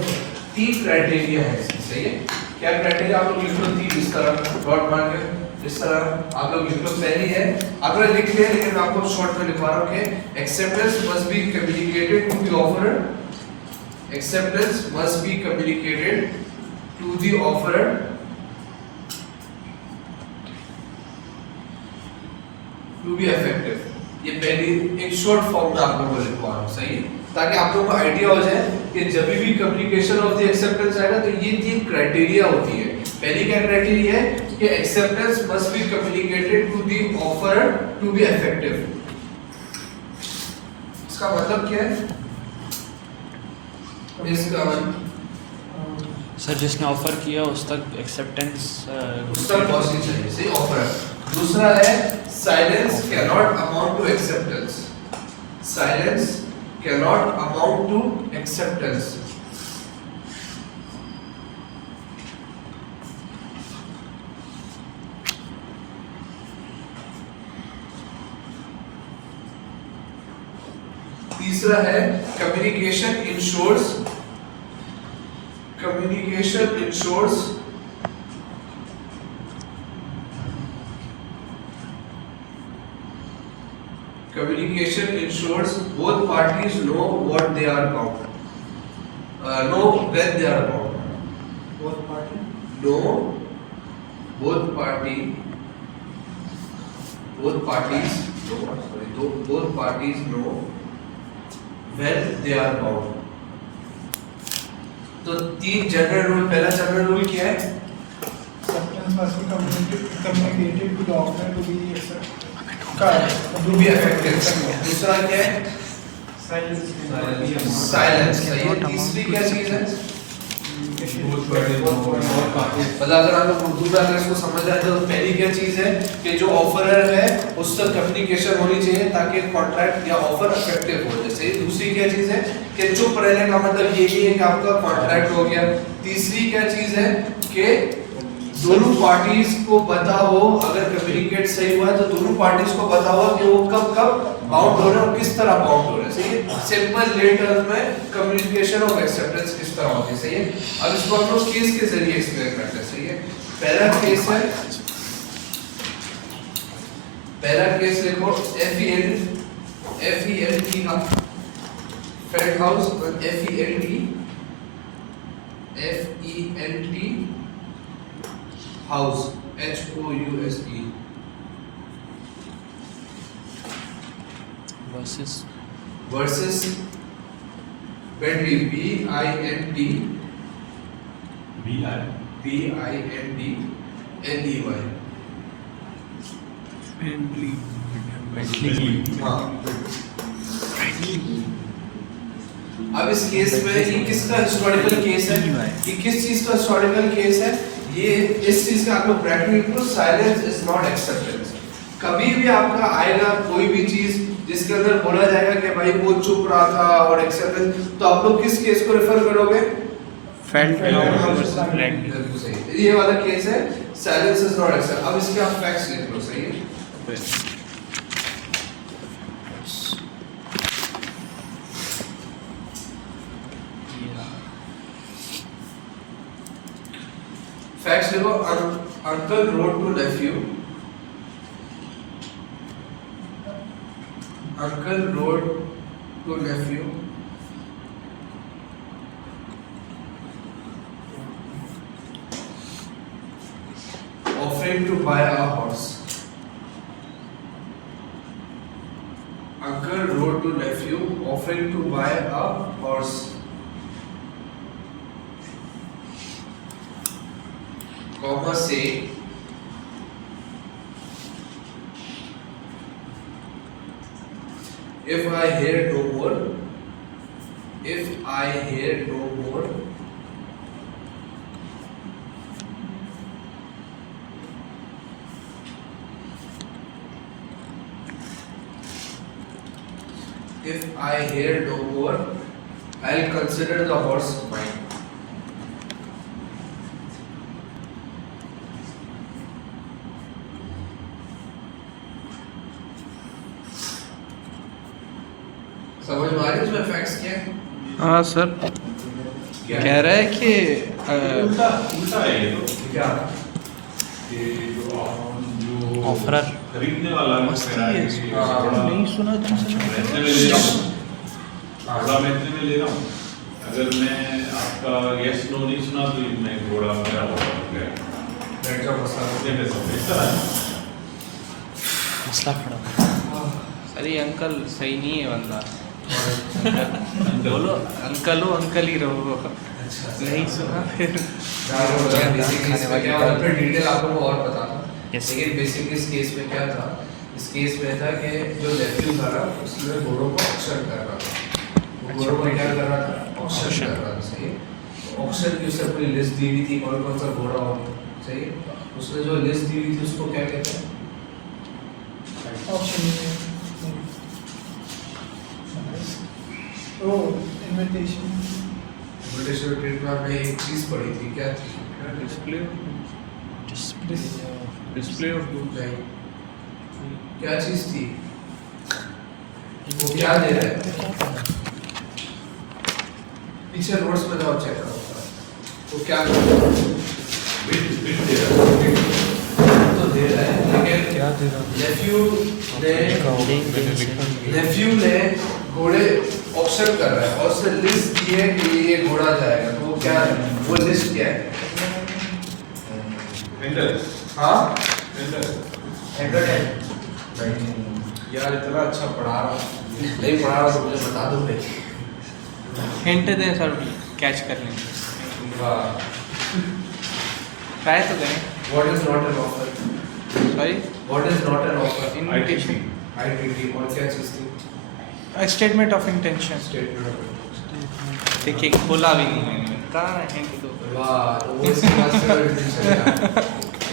3 क्राइटेरिया है इसके, सही है? क्या क्राइटेरिया आप लोग लिख लो 3 इस तरह डॉट मार के, इस तरह आप लोग लिख लो। पहली है, आप लोग लिख लिया लेकिन मैं आपको शॉर्ट में लिखवा रहा हूँ कि acceptance must be communicated to the offeror. Acceptance must be communicated to the offerer to be effective. ये पहली एक शॉर्ट फॉर्म में आप लोगों को लिखवा रहा हूँ, सही है? ताकि आप लोगों को आइडिया हो जाए कि जब भी कम्युनिकेशन ऑफ द एक्सेप्टेंस आएगा तो ये 3 क्राइटेरिया होती है। पहली क्या क्राइटेरिया है कि acceptance must be communicated to the offeror to be effective. इसका मतलब क्या है? इसका सर जिसने ऑफर किया उस तक एक्सेप्टेंस उस तक पहुंचनी चाहिए, सही ऑफर। दूसरा है silence cannot amount to acceptance. Silence cannot amount to acceptance. तीसरा है communication ensures both parties know what they are bound, know when they are bound. Both parties know when they are bound. तो 3 general rule. पहला general rule क्या है? Acceptance must be communicated to the offerer to be To be effective. दूसरा क्या है? Silence. तीसरी क्या चीज है? मतलब अगर आप लोग उर्दू में अगर इसको समझ रहे हैं तो पहली क्या चीज है कि जो ऑफरर है उस तक कम्युनिकेशन होनी चाहिए ताकि कॉन्ट्रैक्ट या ऑफर इफेक्टिव हो। जैसे दूसरी क्या चीज है कि चुप रहने का मतलब ये नहीं है कि आपका कॉन्ट्रैक्ट हो गया। तीसरी क्या चीज है कि दोनों पार्टीज को पता हो, अगर कम्युनिकेट सही हुआ है तो दोनों पार्टीज को पता हुआ कि वो कब कब बाउंड हो रहे हैं और किस तरह बाउंड हो रहे हैं, सही है। सिंपल ले टर्म्स में कम्युनिकेशन ऑफ एक्सेप्टेंस किस तरह होती है, सही है। अब इसको हम लोग केस के जरिए एक्सप्लेन करते हैं, सही है। पहला केस है, पहला केस देखो FELT का Felthouse, FELT house HOUSE versus Bentley BINTLEY। हाँ, अब इस केस में ये किसका हिस्टोरिकल केस है, ये किस चीज का हिस्टोरिकल केस है, ये इस चीज का आप लोग ब्रैकेट में लिखो, साइलेंस इज नॉट एक्सेप्टेंस। कभी भी आपका आएगा कोई भी चीज जिसके अंदर बोला जाएगा कि भाई वो चुप रहा था और एक्सेप्टेंस, तो आप लोग किस केस को रेफर करोगे, बिल्कुल सही, ये वाला केस है, साइलेंस इज नॉट एक्सेप्टेंस। अब इसके आप फैक्ट्स लिख लो, सही है। फैक्ट्स देखो, uncle wrote to nephew, uncle wrote to nephew offering to buy a horse. Uncle wrote to nephew offering to buy a horse. Comma say if I hear no more, if I hear no more, if I hear no more, I'll consider the horse mine. समझ में आ रही है इसमें facts क्या है? हाँ sir, कह रहा है कि उल्टा है ये तो, क्या? कि जो ऑफरर खरीदने वाला है, मस्त कह रहा है है इसको। कि नहीं सुना तुमसे? मैं इतने में ले रहा हूँ, घोड़ा मैं इतने में ले रहा हूँ, अगर मैं आपका यस नो नहीं सुना तो मैं घोड़ा मेरा हो गया, बैठ जाओ मसाला। इतने में सब इस तरह है। मसला खड़ा। सर ये अंकल सही नहीं है बंदा, बोलो अंकल हो, अंकल ही रहो, नहीं सुना फिर डिटेल आप लोगों को और बताना। Yes. लेकिन बेसिक इस केस में क्या था, इस केस में था कि जो नेफ्यू था ना उसने घोड़ों को ऑक्शन कर रहा था, वो घोड़ों को क्या कर रहा था, ऑक्शन कर रहा था, सही है। ऑक्शन की उसने अपनी लिस्ट दी हुई थी कौन कौन सा घोड़ा हो, सही है। उसने जो लिस्ट दी हुई थी उसको क्या कहते हैं, ऑप्शन ओ इनविटेशन। इन्विटेशन ट्रीट में हमने एक चीज पढ़ी थी, क्या थी? Display of goods. नहीं, क्या चीज थी, वो क्या दे रहा है? पीछे नोट्स में जाओ चेक करो, वो क्या दे रहा है? बिट दे रहा है, तो दे रहा है, लेकिन क्या दे रहा नेफ्यू ने घोड़े ऑक्शन कर रहा है और उसने लिस्ट दी है कि ये घोड़ा जाएगा, तो वो क्या है, वो लिस्ट क्या है? वेंडर, हाँ, वेंडर। यार इतना अच्छा पढ़ा रहा हूँ, नहीं पढ़ा रहा तो मुझे बता दो भाई। हिंट दें सर, कैच कर लेंगे, वाह, ट्राई तो करें। What is not an offer? Sorry, what is not an offer? Invitation, ITT. और क्या चीज थी? Statement of intention. स्टेटमेंट। देखिए खोला भी नहीं मैंने, कहाँ है हिंट दो। वाह, तो वो इसके पास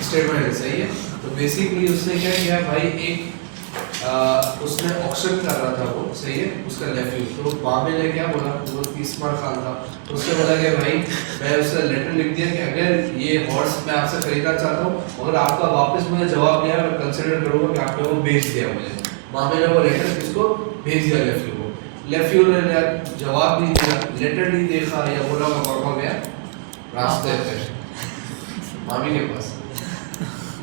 स्टेटमेंट है, सही है। तो बेसिकली उसने क्या किया भाई, एक उसने ऑक्शन कर रहा था वो, सही है, उसका नेफ्यू। तो मामे ने क्या बोला, वो 30 मार खान था, तो उसने बोला कि भाई मैं उसका लेटर लिख दिया कि अगर ये हॉर्स मैं आपसे खरीदना चाहता हूँ, अगर आपका वापस मुझे जवाब दिया मैं कंसिडर करूँगा कि आपने वो बेच दिया मुझे। मामे ने वो लेटर किसको भेज दिया, नेफ्यू को। नेफ्यू ने जवाब नहीं दिया, लेटर नहीं देखा, या बोला मैं गया रास्ते पे मामी के पास,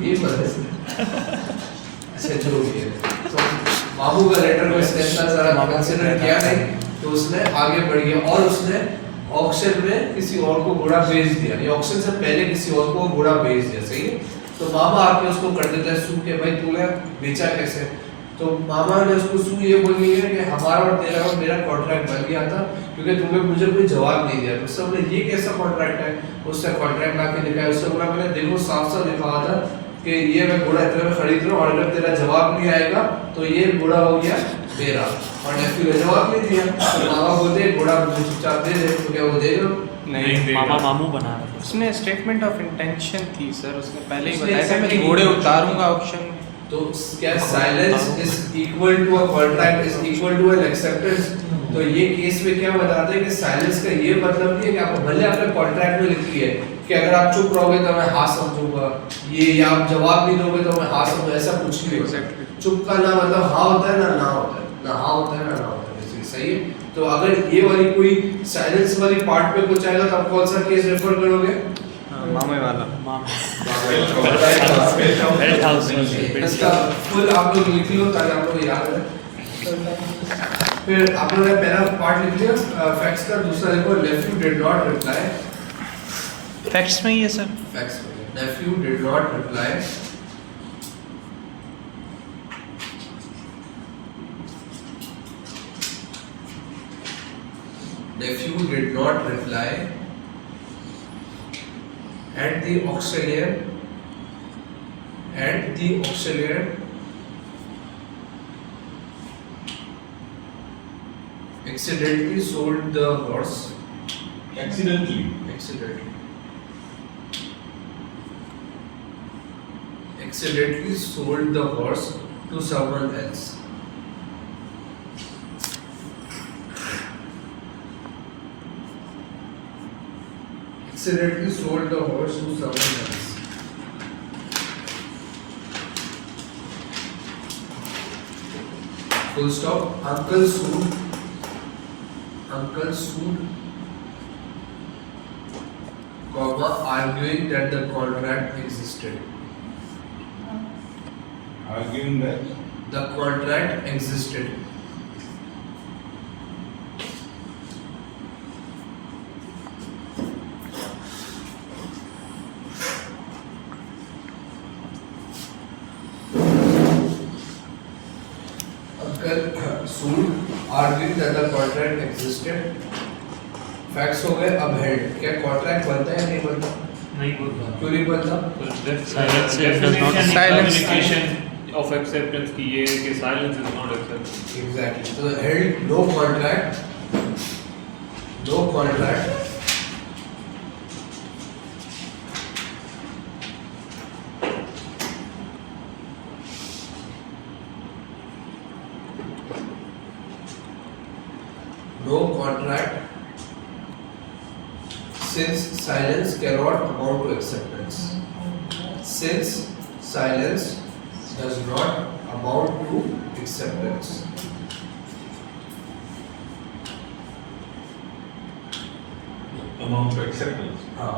ये अच्छा जो भी है। तो मामू का लेटर को इसने इतना ज़रा कंसिडर किया नहीं, तो उसने आगे बढ़ गया और उसने ऑक्शन में किसी और को घोड़ा बेच दिया, ये ऑक्शन से पहले किसी और को घोड़ा बेच दिया, सही है। तो मामा आके उसको कर देता है सू के भाई तूने बेचा कैसे। तो मामा ने उसको सू ये बोल दिया कि हमारा और तेरा और मेरा कॉन्ट्रैक्ट बन गया था, क्योंकि तुमने मुझे कोई जवाब नहीं दिया। तो सब ने ये कैसा कॉन्ट्रैक्ट है, उससे कॉन्ट्रैक्ट ला के दिखाया। उससे बोला मैंने देखो साफ साफ लिखा हुआ था कि ये मैं घोड़ा इतने में खरीद रहा हूँ, और अगर तेरा जवाब नहीं आएगा तो ये घोड़ा हो गया मेरा। और नेफ्यू ने जवाब नहीं दिया, तो मामा बोलते घोड़ा मुझे चुपचाप दे दे, तो क्या वो देगा? नहीं, मामा मामू बना रहा था। उसने स्टेटमेंट ऑफ इंटेंशन थी सर, उसने पहले ही उसने बताया था मैं exactly घोड़े नहीं उतारूंगा ऑक्शन में। तो क्या silence is equal to a contract is equal to an acceptance? तो ये केस में क्या बताते हैं कि साइलेंस का ये मतलब नहीं है कि आप भले आपने कॉन्ट्रैक्ट में लिख लिया है कि अगर आप चुप रहोगे तो मैं हाँ समझूंगा, ये या आप जवाब नहीं दोगे तो मैं हाँ समझूंगा, ऐसा कुछ नहीं होता। चुप का ना मतलब हाँ होता है ना होता है, ना हाँ होता है ना होता है, इसलिए सही है। तो अगर ये वाली कोई साइलेंस वाली पार्ट पे कुछ आएगा तो आप कौन सा केस रेफर करोगे? मामे वाला बेल्ट हाउस इसका फुल आप लोग लिख लो ताकि आप लोग याद रहे। फिर आप लोगों ने पहला पार्ट लिख लिया फैक्ट्स का, दूसरा देखो nephew did not reply. Facts में ही है सर, फैक्ट्स में nephew did not reply nephew did not reply and the auctioneer accidentally sold the horse accidentally sold the horse to someone else. Accidentally sold the horse to someone else. Full stop. Uncle sued, comma, arguing that the contract existed. arguing that The contract existed. Uncle sued, arguing that the contract existed. Facts हो गए, अब head क्या contract बनता है या नहीं बनता? नहीं बोलता। क्यों नहीं बनता? Silence does not- Silence- Communication of acceptance की ये है कि silence is not acceptance। Exactly. So held no contract. No contract. Since silence cannot amount to acceptance. Since silence does not amount to acceptance. amount to acceptance. हाँ।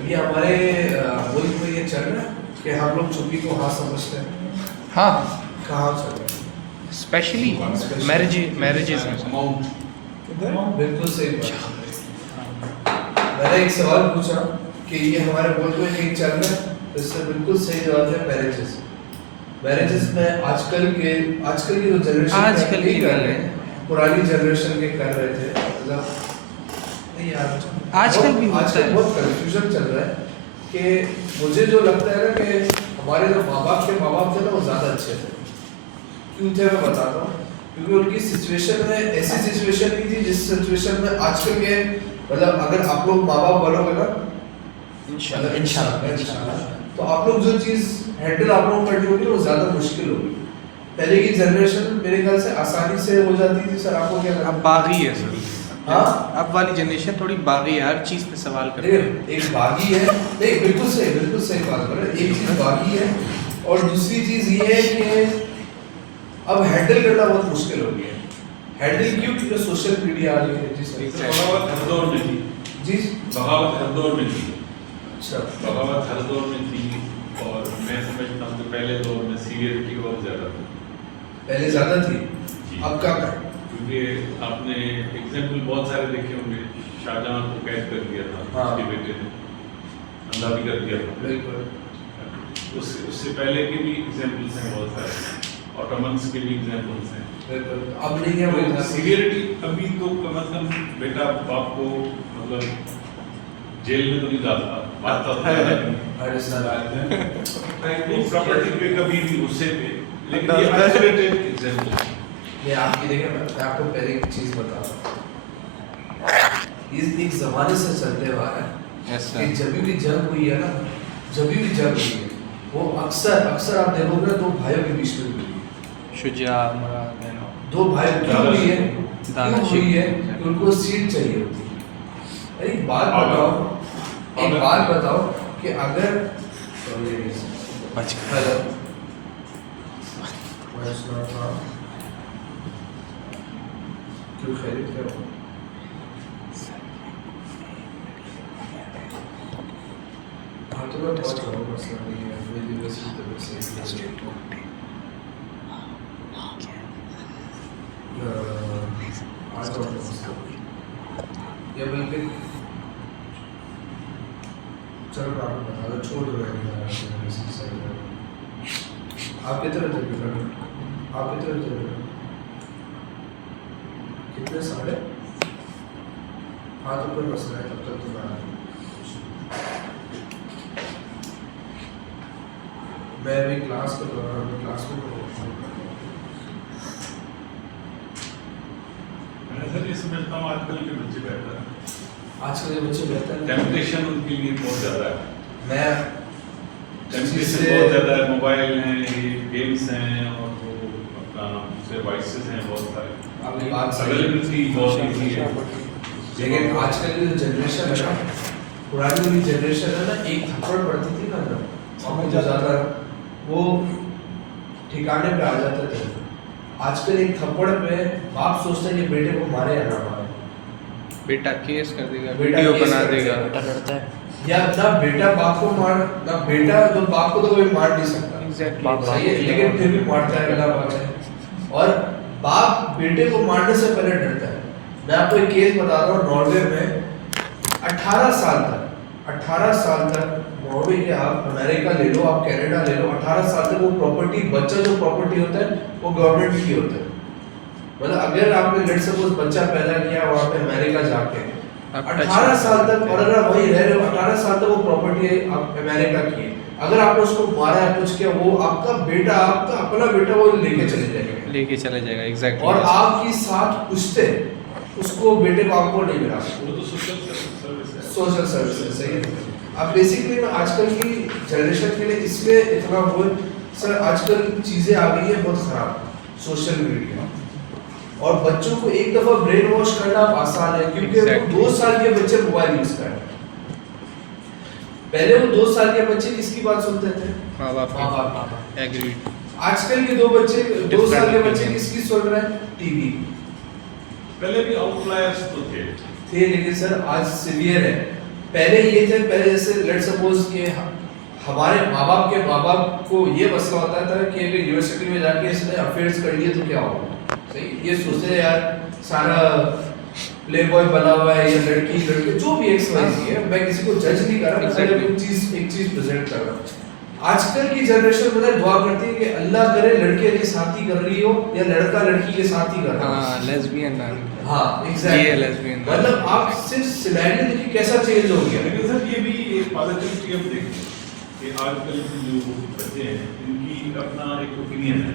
अभी हमारे मुल्क में ये चल रहा है कि हम लोग चुप्पी को हाँ समझते हैं। हाँ, कहाँ चल रहा है? स्पेशली मैरिजेस में। Amount. किधर? बिल्कुल सही बात। मैंने एक सवाल पूछा कि ये हमारे मुल्क में कहीं चल रहा है, तो इससे बिल्कुल सही जवाब है मैरिजेस में आजकल की जो जनरेशन आजकल की कर रहे हैं, पुरानी जनरेशन के कर रहे थे, मतलब नहीं यार, आजकल भी होता आजकल है। बहुत कंफ्यूजन चल रहा है कि मुझे जो लगता है ना कि हमारे जो माँ बाप थे ना वो ज़्यादा अच्छे थे। क्यों थे मैं बताता हूँ, क्योंकि उनकी सिचुएशन में ऐसी सिचुएशन नहीं थी जिस सिचुएशन में आजकल के, मतलब अगर आप लोग माँ बाप बनोगे ना, इंशाल्लाह तो आप लोग जो चीज हैंडल आप लोगों को करनी होगी वो ज्यादा मुश्किल होगी। पहले की जनरेशन मेरे ख्याल से आसानी से हो जाती थी। सर आपको क्या लगता अब है? बागी है सर। हाँ? अब वाली जनरेशन थोड़ी बागी है, हर चीज़ पे सवाल करती है। देखिए, एक बागी है, नहीं बिल्कुल सही बात कर रहे हैं। एक चीज बागी है और दूसरी चीज ये है कि अब हैंडल करना बहुत मुश्किल हो गया है। हैंडल क्यों? क्योंकि सोशल मीडिया आ गई है। जी सर। बगावत हर दौर में थी। जी बगावत हर दौर में थी। अच्छा। बगावत हर दौर में थी और मैं समझता हूँ कि पहले दौर में सीवियरिटी बहुत ज़्यादा थी। पहले ज्यादा थी, जी। अब कम है। क्योंकि आपने एग्जाम्पल बहुत सारे देखे होंगे। शाहजहां को कैद कर दिया था, हाँ। उसके बेटे ने अंधा भी कर दिया था। बिल्कुल उससे पहले के भी एग्जाम्पल्स हैं बहुत सारे, ऑटोमन्स के भी एग्जाम्पल्स हैं। बिल्कुल। अब नहीं है वो इतना सीवियरिटी अभी तो कम से कम बेटा बाप को मतलब जेल में तो नहीं डालता, मारता तो नहीं। अरे सर प्रॉपर्टी पे कभी भी गुस्से पे, लेकिन ये आइसोलेटेड एग्जाम्पल है। ये आपकी देखिए, मैं आपको पहले एक चीज बता रहा हूँ। इस एक जमाने से चलते हुआ है कि जब भी जंग हुई है ना, जब भी जंग हुई है वो अक्सर आप देखोगे दो भाइयों के बीच में हुई है। शुजा, मुराद, दो भाई क्यों हुई है? दादा क्यों हुई है? कि उनको सीट चाहिए होती है। अरे एक बात बताओ कि अगर हेलो क्यों खरीद क्या हो? हाँ तो मैं बहुत करूँ मसला नहीं है, मेरी यूनिवर्सिटी तरफ से आज और या बल्कि चलो आप बता दो, छोड़ दो आप कितने तक कर आप कितने तक कितने साढ़े? हाँ तो कोई मसला है, तब तक तो मैं अभी क्लास कर रहा हूँ, क्लास में मैं सर ये समझता हूँ आजकल के बच्चे बेहतर हैं। आजकल के बच्चे बेहतर हैं। टेम्पटेशन उनके लिए बहुत ज़्यादा है। मैं टेम्पटेशन बहुत ज़्यादा है। मोबाइल हैं, ये गेम्स हैं और वो अपना दूसरे वाइसेस हैं बहुत सारे। आपकी बात सही है, अवेलेबिलिटी बहुत ईजी है। लेकिन आजकल की जो जनरेशन है ना, पुरानी वाली जनरेशन है ना, एक थप्पड़ पड़ती थी ना और जो ज़्यादा वो ठिकाने पे आ जाते थे। आजकल एक थप्पड़ पे बाप सोचता है कि बेटे को मारे या ना मारे। बेटा केस कर देगा, बेटा वीडियो केस बना कर देगा। बेटा डरता है। या ना बेटा बाप को मार, ना बेटा तो बाप को तो कोई मार नहीं सकता। Exactly. सही है, लेकिन फिर भी मारता है, अगला बात है। और बाप बेटे को मारने से पहले डरता है। मैं आपको एक केस बता रहा हूँ, नॉर्वे में 18 साल तक नॉर्वे के, आप अमेरिका ले लो, आप कनाडा ले लो, 18 साल तक वो प्रॉपर्टी, बच्चा जो प्रॉपर्टी होता है वो गवर्नमेंट की होता है। मतलब अगर आपने लेट सपोज बच्चा पैदा किया वहाँ पे अमेरिका जाके 18 साल तक, और अगर आप वहीं रह रहे हो 18 साल तक, वो प्रॉपर्टी आप अमेरिका की है। अगर आपने उसको मारा है, कुछ किया, वो आपका बेटा, आपका अपना बेटा वो लेके चले जाएगा। एग्जैक्टली। और आपकी साथ पूछते उसको बेटे को आपको नहीं मिला। वो तो सोशल सर्विस है। सोशल सर्विस सही है। अब बेसिकली मैं आजकल की जनरेशन के लिए इसलिए इतना वो सर, आजकल चीज़ें आ गई है बहुत ख़राब, सोशल मीडिया, और बच्चों को एक दफ़ा ब्रेन वॉश करना आसान है क्योंकि Exactly. वो 2 साल के बच्चे मोबाइल यूज़ कर रहे हैं। पहले वो 2 साल के बच्चे किसकी बात सुनते थे? माँ बाप माँ बाप। एग्रीड। आजकल के 2 साल के बच्चे किसकी सुन रहे हैं? टीवी। पहले भी आउटलायर्स तो थे। लेकिन सर आज सिवियर है। पहले ये थे, पहले जैसे लेट सपोज कि हमारे माँ बाप को ये मसला होता था कि अगर यूनिवर्सिटी में जाके इसने अफेयर्स कर लिए तो क्या होगा। सही, ये सोचते हैं यार सारा प्ले बॉय बना हुआ है, या लड़की जो भी XYZ है, मैं किसी को जज नहीं कर रहा, मैं एक चीज प्रेजेंट कर रहा हूँ। आजकल की जनरेशन मतलब दुआ करती है कि अल्लाह करे लड़के के साथ ही कर रही हो या लड़का लड़की के साथ ही कर रहा हो। हाँ, लेस्बियन। हाँ एग्जैक्टली, ये लेस्बियन। मतलब आप सिर्फ सिनेरियो देखिए कैसा चेंज हो गया। लेकिन सर ये भी एक पॉजिटिविटी हम देखें कि आजकल के जो बच्चे हैं इनकी अपना एक ओपिनियन है।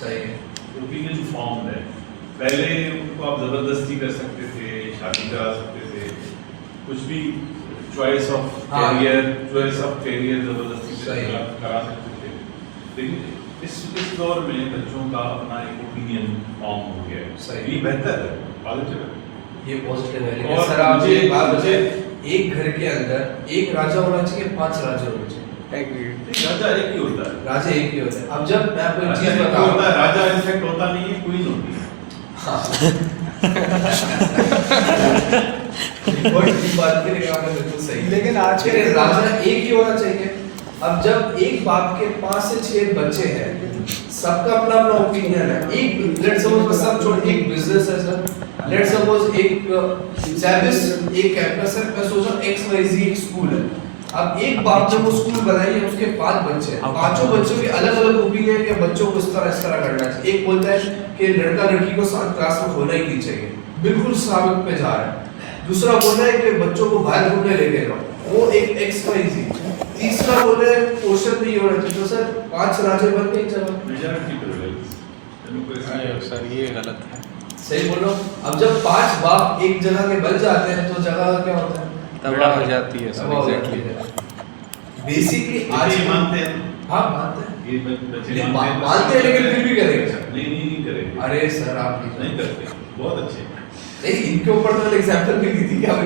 सही है, ओपिनियन फॉर्म है। पहले उनको आप ज़बरदस्ती कर सकते थे, शादी करा सकते थे, कुछ भी चॉइस ऑफ हाँ। कैरियर जबरदस्ती से सही। करा सकते थे, लेकिन इस दौर में बच्चों का अपना एक ओपिनियन फॉर्म हो गया है। सही। ये बेहतर है, पॉजिटिव है। ये पॉजिटिव है, लेकिन और सर आप मुझे- एक बात मुझे- बताएं, एक घर के अंदर एक राजा होना चाहिए, 5 राजा होने चाहिए। राजा एक ही होता है। राजा एक ही होता है। अब जब मैं आपको एक राजा चीज एक ही बताऊं, होता है, राजा इनफैक्ट होता नहीं है, क्वीन होती है। बहुत ठीक बात की, लेकिन आपने बिल्कुल सही। लेकिन आज के लेकिन राजा एक ही होना चाहिए। अब जब एक बाप के 5 से 6 बच्चे हैं, सबका अपना अपना ओपिनियन है। एक लेट्स सपोज सब छोड़, एक बिजनेस है सर, लेट्स सपोज एक सर्विस, एक कैंपस है, मैं सोच रहा हूं XYZ एक स्कूल है। अब एक बाप ने वो स्कूल बनाई है, उसके 5 बच्चे हैं, पांचों बच्चों के अलग अलग ओपिनियन है कि बच्चों को इस तरह करना चाहिए। एक बोलता है कि लड़का लड़की को साथ क्लास में होना ही नहीं चाहिए, बिल्कुल साबित पे जा रहा है। दूसरा बोल रहा है कि बच्चों को बाहर घूमने लेके जाओ, वो एक XYZ। तीसरा बोल रहा है क्वेश्चन नहीं हो रहा। तो सर 5 राजा बन गए चलो, मेजॉरिटी प्रिविलेज, डेमोक्रेसी। सर ये गलत है। सही बोलो। अब जब 5 बाप एक जगह के बन जाते हैं तो जगह का क्या होता है? तबाह हो जाती है सर, तबाह हो एग्जैक्टली। जाती है। बेसिकली आज ये मानते हैं, हाँ मानते हैं, ये बच्चे नहीं, मानते हैं, मानते हैं, लेकिन फिर भी करेंगे। नहीं करेंगे। अरे सर आप नहीं करते, बहुत अच्छे। नहीं, इनके ऊपर तो मैंने एग्जांपल भी दी थी कि आप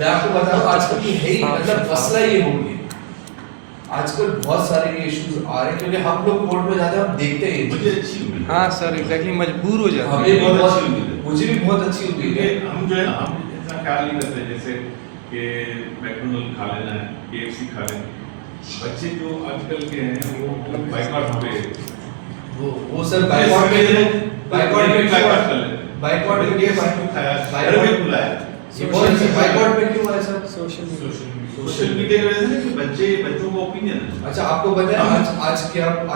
मैं आपको बताऊं आजकल की है ही, मतलब मसला ये हो गया। आजकल बहुत सारे ये इश्यूज आ रहे हैं, क्योंकि हम लोग कोर्ट में जाते हैं, हम देखते हैं ये मुझे चीज़। अच्छी उम्मीद है। हाँ सर एग्जैक्टली, मजबूर हो जाते हमें हैं। भी बहुत बहुत अच्छी उम्मीद है। मुझे भी बहुत अच्छी उम्मीद है। क्योंकि हम जो है ना, हम इतना ख्याल नहीं करते जैसे कि मैकडोनल्ड खा लेना है, KFC खा लेना है। बच्चे जो आजकल के हैं वो बाइकआउट पे, वो सर बाइकआउट में बाइकआउट क्यों कर लेते हैं। बाइकआउट में KFC क्यों खाया, घर में बुलाया। ये बहुत अच्छी बाइकआउट में क्यों है sir? Social media social media की वजह से ना कि बच्चों का ओपिनियन है। अच्छा आपको पता है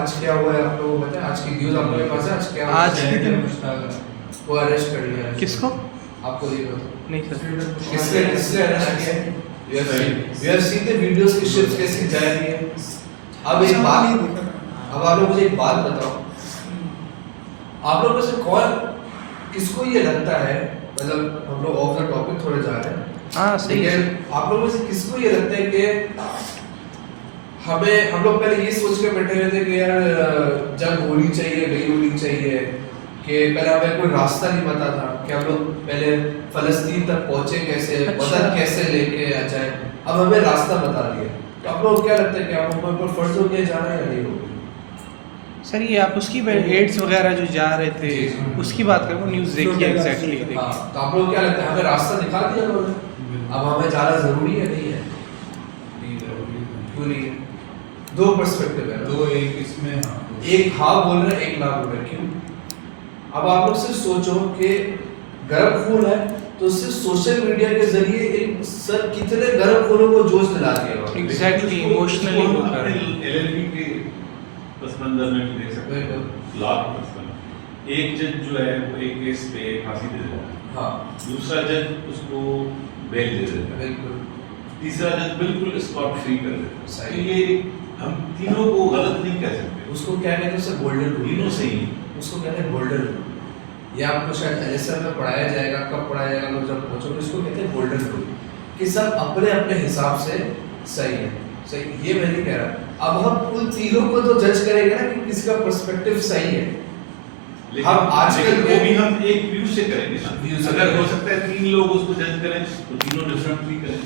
आज क्या हुआ है? आप लोगों को पता है आज की न्यूज़ आप लोगों के पास है? आज क्या आज की दिन वो अरेस्ट कर लिया है। किसको? आपको ये पता? नहीं सर। किसने अरेस्ट किया है? We have seen the videos की शिप्स कैसे जा रही है। अब एक बात, अब आप लोग मुझे एक बात बताओ, आप लोग में से कौन, किसको ये लगता है, मतलब हम लोग ऑफ द टॉपिक थोड़े जा रहे हैं, हाँ सही है। लेकिन आप लोगों में से किसको ये लगता है कि हम लोग पहले ये सोच के बैठे हुए थे कि यार जंग होनी चाहिए, नहीं होनी चाहिए, कि पहले हमें कोई रास्ता नहीं पता था कि हम लोग पहले फलस्तीन तक पहुंचे कैसे, मदद कैसे लेके आ जाए। अब हमें रास्ता बता दिया, तो आप लोग को क्या लगता है कि आप लोगों पर फर्ज हो गया जाना या नहीं हो गया? सर ये आप उसकी एड्स वगैरह जो जा रहे थे जी। उसकी बात करो, न्यूज़ देखिए एग्जैक्टली देखिए। हाँ, तो आप लोग को क्या लगता है हमें रास्ता दिखा दिया उन्होंने, अब हमें जाना जरूरी है नहीं है? क्यों नहीं है? दो पर्सपेक्टिव है ना। दो एक इसमें हाँ एक हाँ बोल रहे हैं, एक ना बोल रहे हैं, क्यों? अब आप लोग सिर्फ सोचो कि गर्म खून है तो सिर्फ सोशल मीडिया के जरिए एक सर कितने गर्म खूनों को जोश दिला दिया होगा। एग्जैक्टली इमोशनली वो कर रहे हैं। LLB के पस मंजर में भी देख सकते हैं, लाख पस एक जज जो है वो एक केस पे फांसी दे देता है, हाँ दूसरा जज उसको बेल दे देता है, बिल्कुल तीसरा जज बिल्कुल स्पॉट फ्री कर देता है। सही। तो ये हम तीनों को गलत नहीं कह सकते, उसको क्या कहते हैं सर? Golden rule. तीनों सही हैं। उसको कहते हैं गोल्डन रूल। ये आपको शायद LSR में पढ़ाया जाएगा, कब पढ़ाया जाएगा तो जब पहुंचोगे। इसको कहते हैं गोल्डन रूल, कि सब अपने अपने हिसाब से सही है। सही ये मैं नहीं कह रहा। अब हम उन तीनों को तो जज करेंगे ना कि किसका पर्सपेक्टिव सही है। लेकिन हम आजकल लेकिन के- वो भी हम एक व्यू से करेंगे ना। व्यू से अगर हो करेंगे। सकता है 3 लोग उसको जज करें तो तीनों डिफरेंटली करें।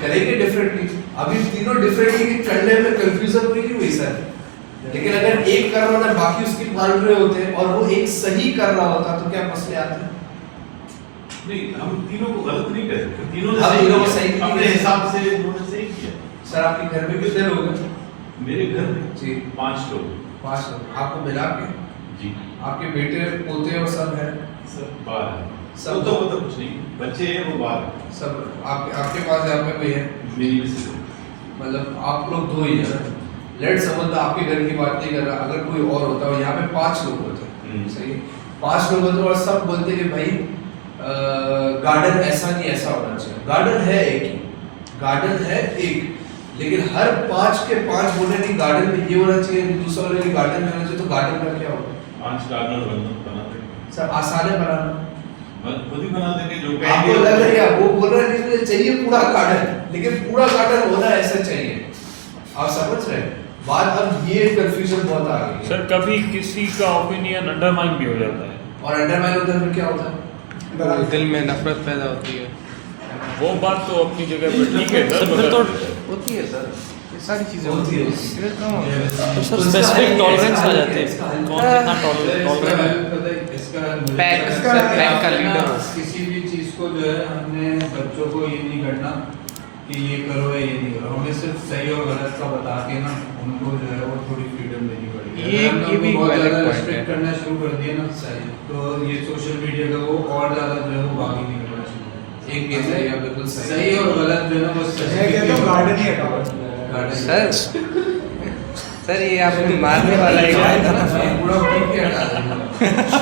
करेंगे डिफरेंटली। अभी तीनों डिफरेंटली करने में कंफ्यूजन नहीं हुई सर, लेकिन अगर एक कर रहा होता बाकी उसकी मान रहे होते और वो एक सही कर रहा होता तो क्या मसले आते? नहीं, हम तीनों को गलत नहीं कह सकते, तीनों ने हम सही तीनों को किया। सही नहीं अपने कह सकते। हिसाब से उन्होंने सही किया। सर आपके घर में कितने लोग हैं? मेरे घर में जी 5 लोग 5 लोग। आपको मिला के जी, आपके बेटे पोते और सब है? सब बाहर है। सब सब तो मतलब कुछ नहीं, बच्चे हैं वो बाहर हैं। सब आपके पास यहाँ पे कोई है? मेरी मिसेज है। मतलब आप लोग 2 ही हैं। लेट समझ आपके घर की बात नहीं कर रहा, अगर कोई और होता और यहाँ पे 5 लोग होते, सही है, 5 लोग होते और सब बोलते कि भाई गार्डन ऐसा नहीं ऐसा होना चाहिए। गार्डन है एक ही, गार्डन है एक, लेकिन हर 5 के 5 बोले नहीं गार्डन में ये होना चाहिए, दूसरा बोले गार्डन में होना चाहिए, तो गार्डन का क्या होगा? 5 गार्डनर बना देंगे, सर आसान है बनाना। खुद ही बना देंगे जो आपको लग रहा है वो बोल रहा है कि चाहिए पूरा गार्डन, लेकिन पूरा गार्डन होना ऐसा चाहिए। आप समझ रहे हैं बात? अब ये कंफ्यूजन बहुत आ गई है। सर कभी किसी का ओपिनियन अंडरमाइन भी हो जाता है। और अंडरमाइन होता है फिर क्या होता है? तो दिल में नफरत पैदा होती है। वो बात तो अपनी जगह पे ठीक है सर, फिर तो होती है सर, ये सारी चीज़ें होती है। फिर कम होता है। तो सर स्पेसिफिक टॉलरेंस आ जाती है, कौन कितना टॉलरेंट है। पैक का लीडर हो। किसी भी चीज को जो है हमने बच्चों को ये नहीं करना कि ये करो या ये नहीं करो, हमें सिर्फ सही और गलत का बता के ना उनको जो है वो थोड़ी फ्रीडम देनी पड़ेगी। ये अगर हमने भी उनको बहुत अलग ज़्यादा point है। restrict करना शुरू कर दिया ना सही। तो ये सोशल मीडिया का वो और ज़्यादा जो है वो बागी निकलना शुरू कर देगा। एक गेम है बिल्कुल सही और गलत जो है ना वो मैं कहता हूँ गार्डन ही हटाओ। सर ये आपको मारने वाला एक आया था ना। पूरा उठ के हटा देंगे।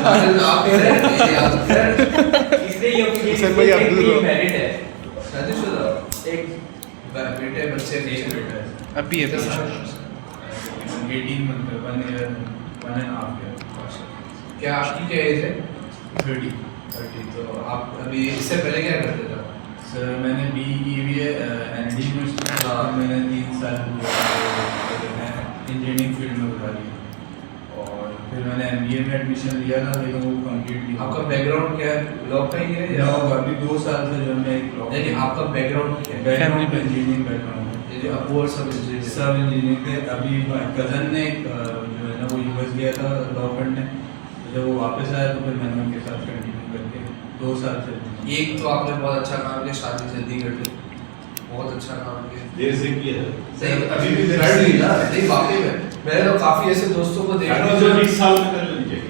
गार्डन आप कह रहे हैं, ये आप कह रहे हैं। सर भाई आप दूर हो। शादीशुदा एक बेटे बच्चे नहीं बेटा है। अभी है तो 18 मंथ का 1 year 1.5 year। क्या आपकी क्या एज है? 30। 30। तो आप अभी इससे पहले क्या करते थे? सर मैंने BE की हुई है ND यूनिवर्सिटी में। हाँ। मैंने 3 साल इंजीनियरिंग फील्ड में उठा लिया और फिर मैंने MBA में एडमिशन लिया था, लेकिन वो कंप्लीट नहीं आपका बैकग्राउंड क्या है? लॉ का ही है या अभी 2 साल से जो मैं एक नहीं आपका बैकग्राउंड क्या है? बैकग्राउंड इंजीनियरिंग बैकग्राउंड है। ये जो अपूर्व सब इंजीनियर सब इंजीनियरिंग थे। अभी कज़न ने जो है ना वो US गया था लॉ पढ़ने, तो जब वो वापस आया तो फिर मैंने उनके साथ कंटिन्यू करके 2 साल से। एक तो आपने बहुत अच्छा काम किया, शादी जल्दी कर ली, बहुत अच्छा काम किया। देर से किया है। नहीं अभी भी देर कर से ली ना, नहीं वाकई में मैंने तो काफी ऐसे दोस्तों को देख रहा हूँ जो जो 20 साल में कर लेनी चाहिए।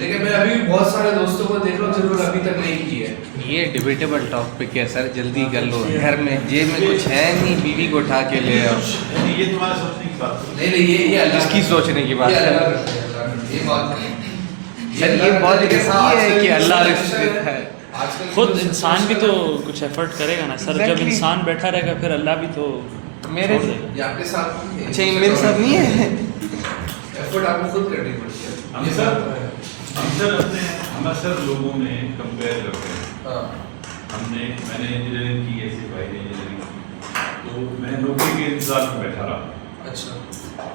लेकिन मैं अभी भी बहुत सारे दोस्तों को देख रहा हूँ जिन्होंने अभी तक नहीं की है। ये डिबेटेबल टॉपिक है सर, जल्दी कर लो। घर में जेब में कुछ है नहीं, बीवी को उठा के ले आओ। नहीं, ये तुम्हारे सोचने की बात है। नहीं ये अल्लाह इसकी सोचने की बात ये है। अल्लाह करते हैं, अल्लाह करते हैं, ये बात नहीं। सर ये अल्लाह बहुत करते हैं, लेकिन रिस्की है आजकल कि की अल्लाह जो रिस्क generation देता है। आजकल की खुद जो इंसान भी तो generation कुछ एफर्ट करेगा ना सर। जब Exactly. इंसान बैठा रहेगा फिर अल्लाह भी तो मेरे छोड़ देगा। ये आपके साथ नहीं है। अच्छा ये मेरे साथ नहीं है। एफर्ट आपको खुद करनी पड़ती है। हम ये सर बात है। हम अक्सर लोगों में कंपेयर करते हैं। हाँ मैंने इंजीनियरिंग की, ऐसे भाई ने इंजीनियरिंग की, तो मैं नौकरी के इंतजार में बैठा रहा। अच्छा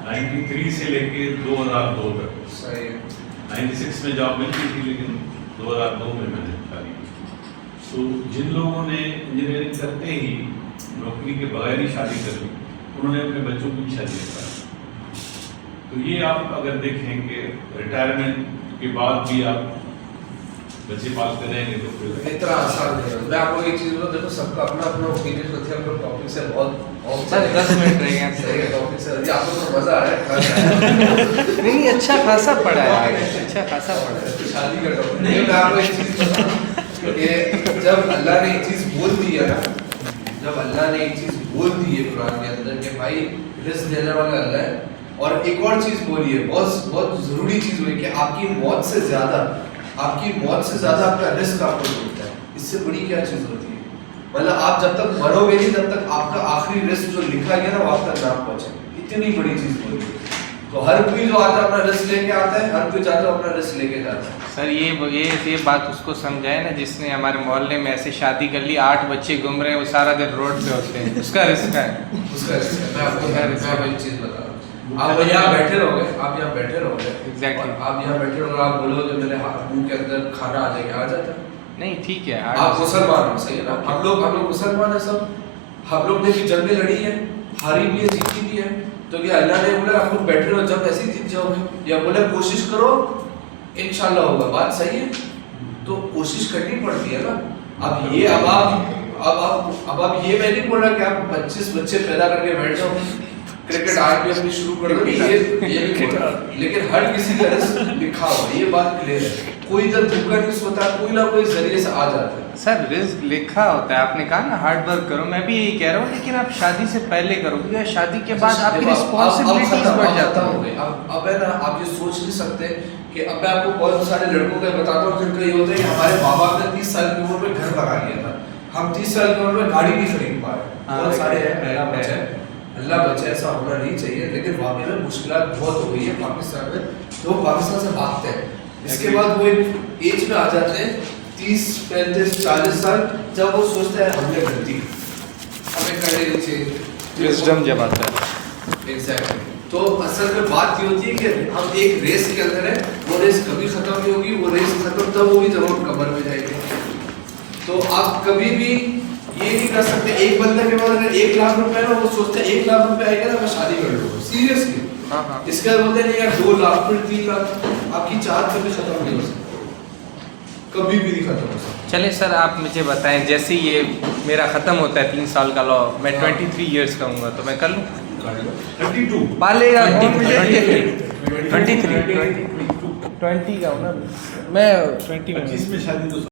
93 से लेके 2002 तक। सही है। 96 में जॉब मिलती थी, लेकिन 2002 में मैंने शादी की। तो जिन लोगों ने इंजीनियरिंग करते ही नौकरी के बगैर ही शादी कर ली, उन्होंने अपने बच्चों की शादी करा। तो ये आप अगर देखें कि रिटायरमेंट के बाद भी आप बच्चे पालते रहेंगे तो फिर इतना आसान नहीं है। मैं आपको एक चीज बताऊं, देखो सबका अपना अपना ओपिनियन होता है। हम लोग टॉपिक से बहुत सर 10 मिनट रह गए। सही है टॉपिक से। ये आपको तो मजा आ रहा है। नहीं अच्छा खासा पड़ा है, अच्छा खासा पड़ा है। शादी का टॉपिक नहीं। मैं आपको एक चीज बताऊं कि जब अल्लाह ने एक चीज बोल दी है ना, जब अल्लाह ने एक चीज बोल दी है कुरान के अंदर कि भाई रिस्क देने वाला अल्लाह है, और एक और चीज बोली है, बहुत बहुत जरूरी चीज बोली कि आपकी मौत से ज्यादा आपका रिस्क आपको मिलता है। इससे बड़ी क्या चीज होती है? मतलब आप जब तक मरोगे नहीं तब तक आपका आखिरी रिस्क जो लिखा गया ना वो आप तक ना पहुंचे। इतनी बड़ी चीज बोली है। तो हर कोई जो आता है अपना रिस्क लेके आता है, हर कोई जाता है अपना रिस्क लेके जाता है। सर ये बात उसको समझाए ना जिसने हमारे मोहल्ले में ऐसे शादी कर ली, 8 बच्चे घूम रहे हैं, वो सारा दिन रोड पे होते हैं, उसका रिस्क है। उसका रिस्क है। मैं आपको एक चीज बता रहा हूँ। आप अच्छा। यहाँ बैठे रहोगे, आप यहाँ बैठे रहोगे, Exactly. और आप यहाँ बैठे रहोगे, आप बोलोगे मेरे मुंह के अंदर खाना आ जाएगा, आ जाता है। नहीं ठीक है। आप मुसलमान हो, सही है ना? हम लोग मुसलमान है सब। हम लोग ने भी जंगें लड़ी है, हारी भी है, जीती भी है। तो क्या अल्लाह ने बोला आप लोग बैठे रहो, जब ऐसे ही जीत जाओगे? या बोले कोशिश करो इंशाल्लाह होगा? बात सही है। तो कोशिश करनी पड़ती है ना। अब ये अब आप ये मैं नहीं बोल रहा कि आप 25 बच्चे पैदा करके बैठ जाओ, क्रिकेट आज भी अपनी शुरू कर दो, ये भी बोल रहा। लेकिन हर किसी का रिस्क लिखा हुआ है, ये बात क्लियर है। कोई इधर भूखा नहीं सोता, कोई ना कोई जरिए से आ जाता है। सर रिस्क लिखा होता है। आपने कहा ना हार्ड वर्क करो, मैं भी यही कह रहा हूँ, लेकिन आप शादी से पहले करोगे या शादी के बाद आपकी रिस्पॉन्सिबिलिटीज बढ़ जाता है। अब है ना, आप ये सोच नहीं सकते कि अब मैं आपको बहुत सारे लड़कों का बताता हूँ जिनका ये होता है कि हमारे माँ बाप ने 30 साल की उम्र में घर बना लिया था, हम 30 साल की उम्र में गाड़ी नहीं खरीद पा रहे। बहुत सारे हैं, अल्लाह बचे, ऐसा होना नहीं चाहिए। लेकिन वाकई में मुश्किलात बहुत हो गई है पाकिस्तान में, तो पाकिस्तान से भागते हैं। इसके बाद वो एक एज में आ जाते हैं, 30, 35, 40 साल जब वो सोचता है हमने गलती की, हमें कर लेनी चाहिए। विजडम जब आता है। एग्जैक्टली। तो असल में बात ये होती है कि हम एक रेस के अंदर है, वो रेस कभी खत्म नहीं होगी, वो रेस खत्म तब होगी जब हम कब्र में जाएंगे। तो आप कभी भी ये नहीं कर सकते, एक बंदे के पास अगर 1 लाख रुपए है ना, वो सोचता है 1 लाख रुपए आएगा ना मैं शादी कर लूंगा, सीरियसली। हाँ हाँ। इसके बाद बोलते हैं यार 2 लाख फिर 3 लाख, आपकी चाहत कभी खत्म नहीं हो सकती, कभी भी नहीं खत्म हो सकती। चलिए सर, आप मुझे बताएं, जैसे ये मेरा ख़त्म होता है 3 साल का लॉ, मैं 23 ईयर्स का हूँगा तो मैं कर लूँ? 32 पालेगा 23 20 का हूँ ना मैं, 20 25 में शादी तो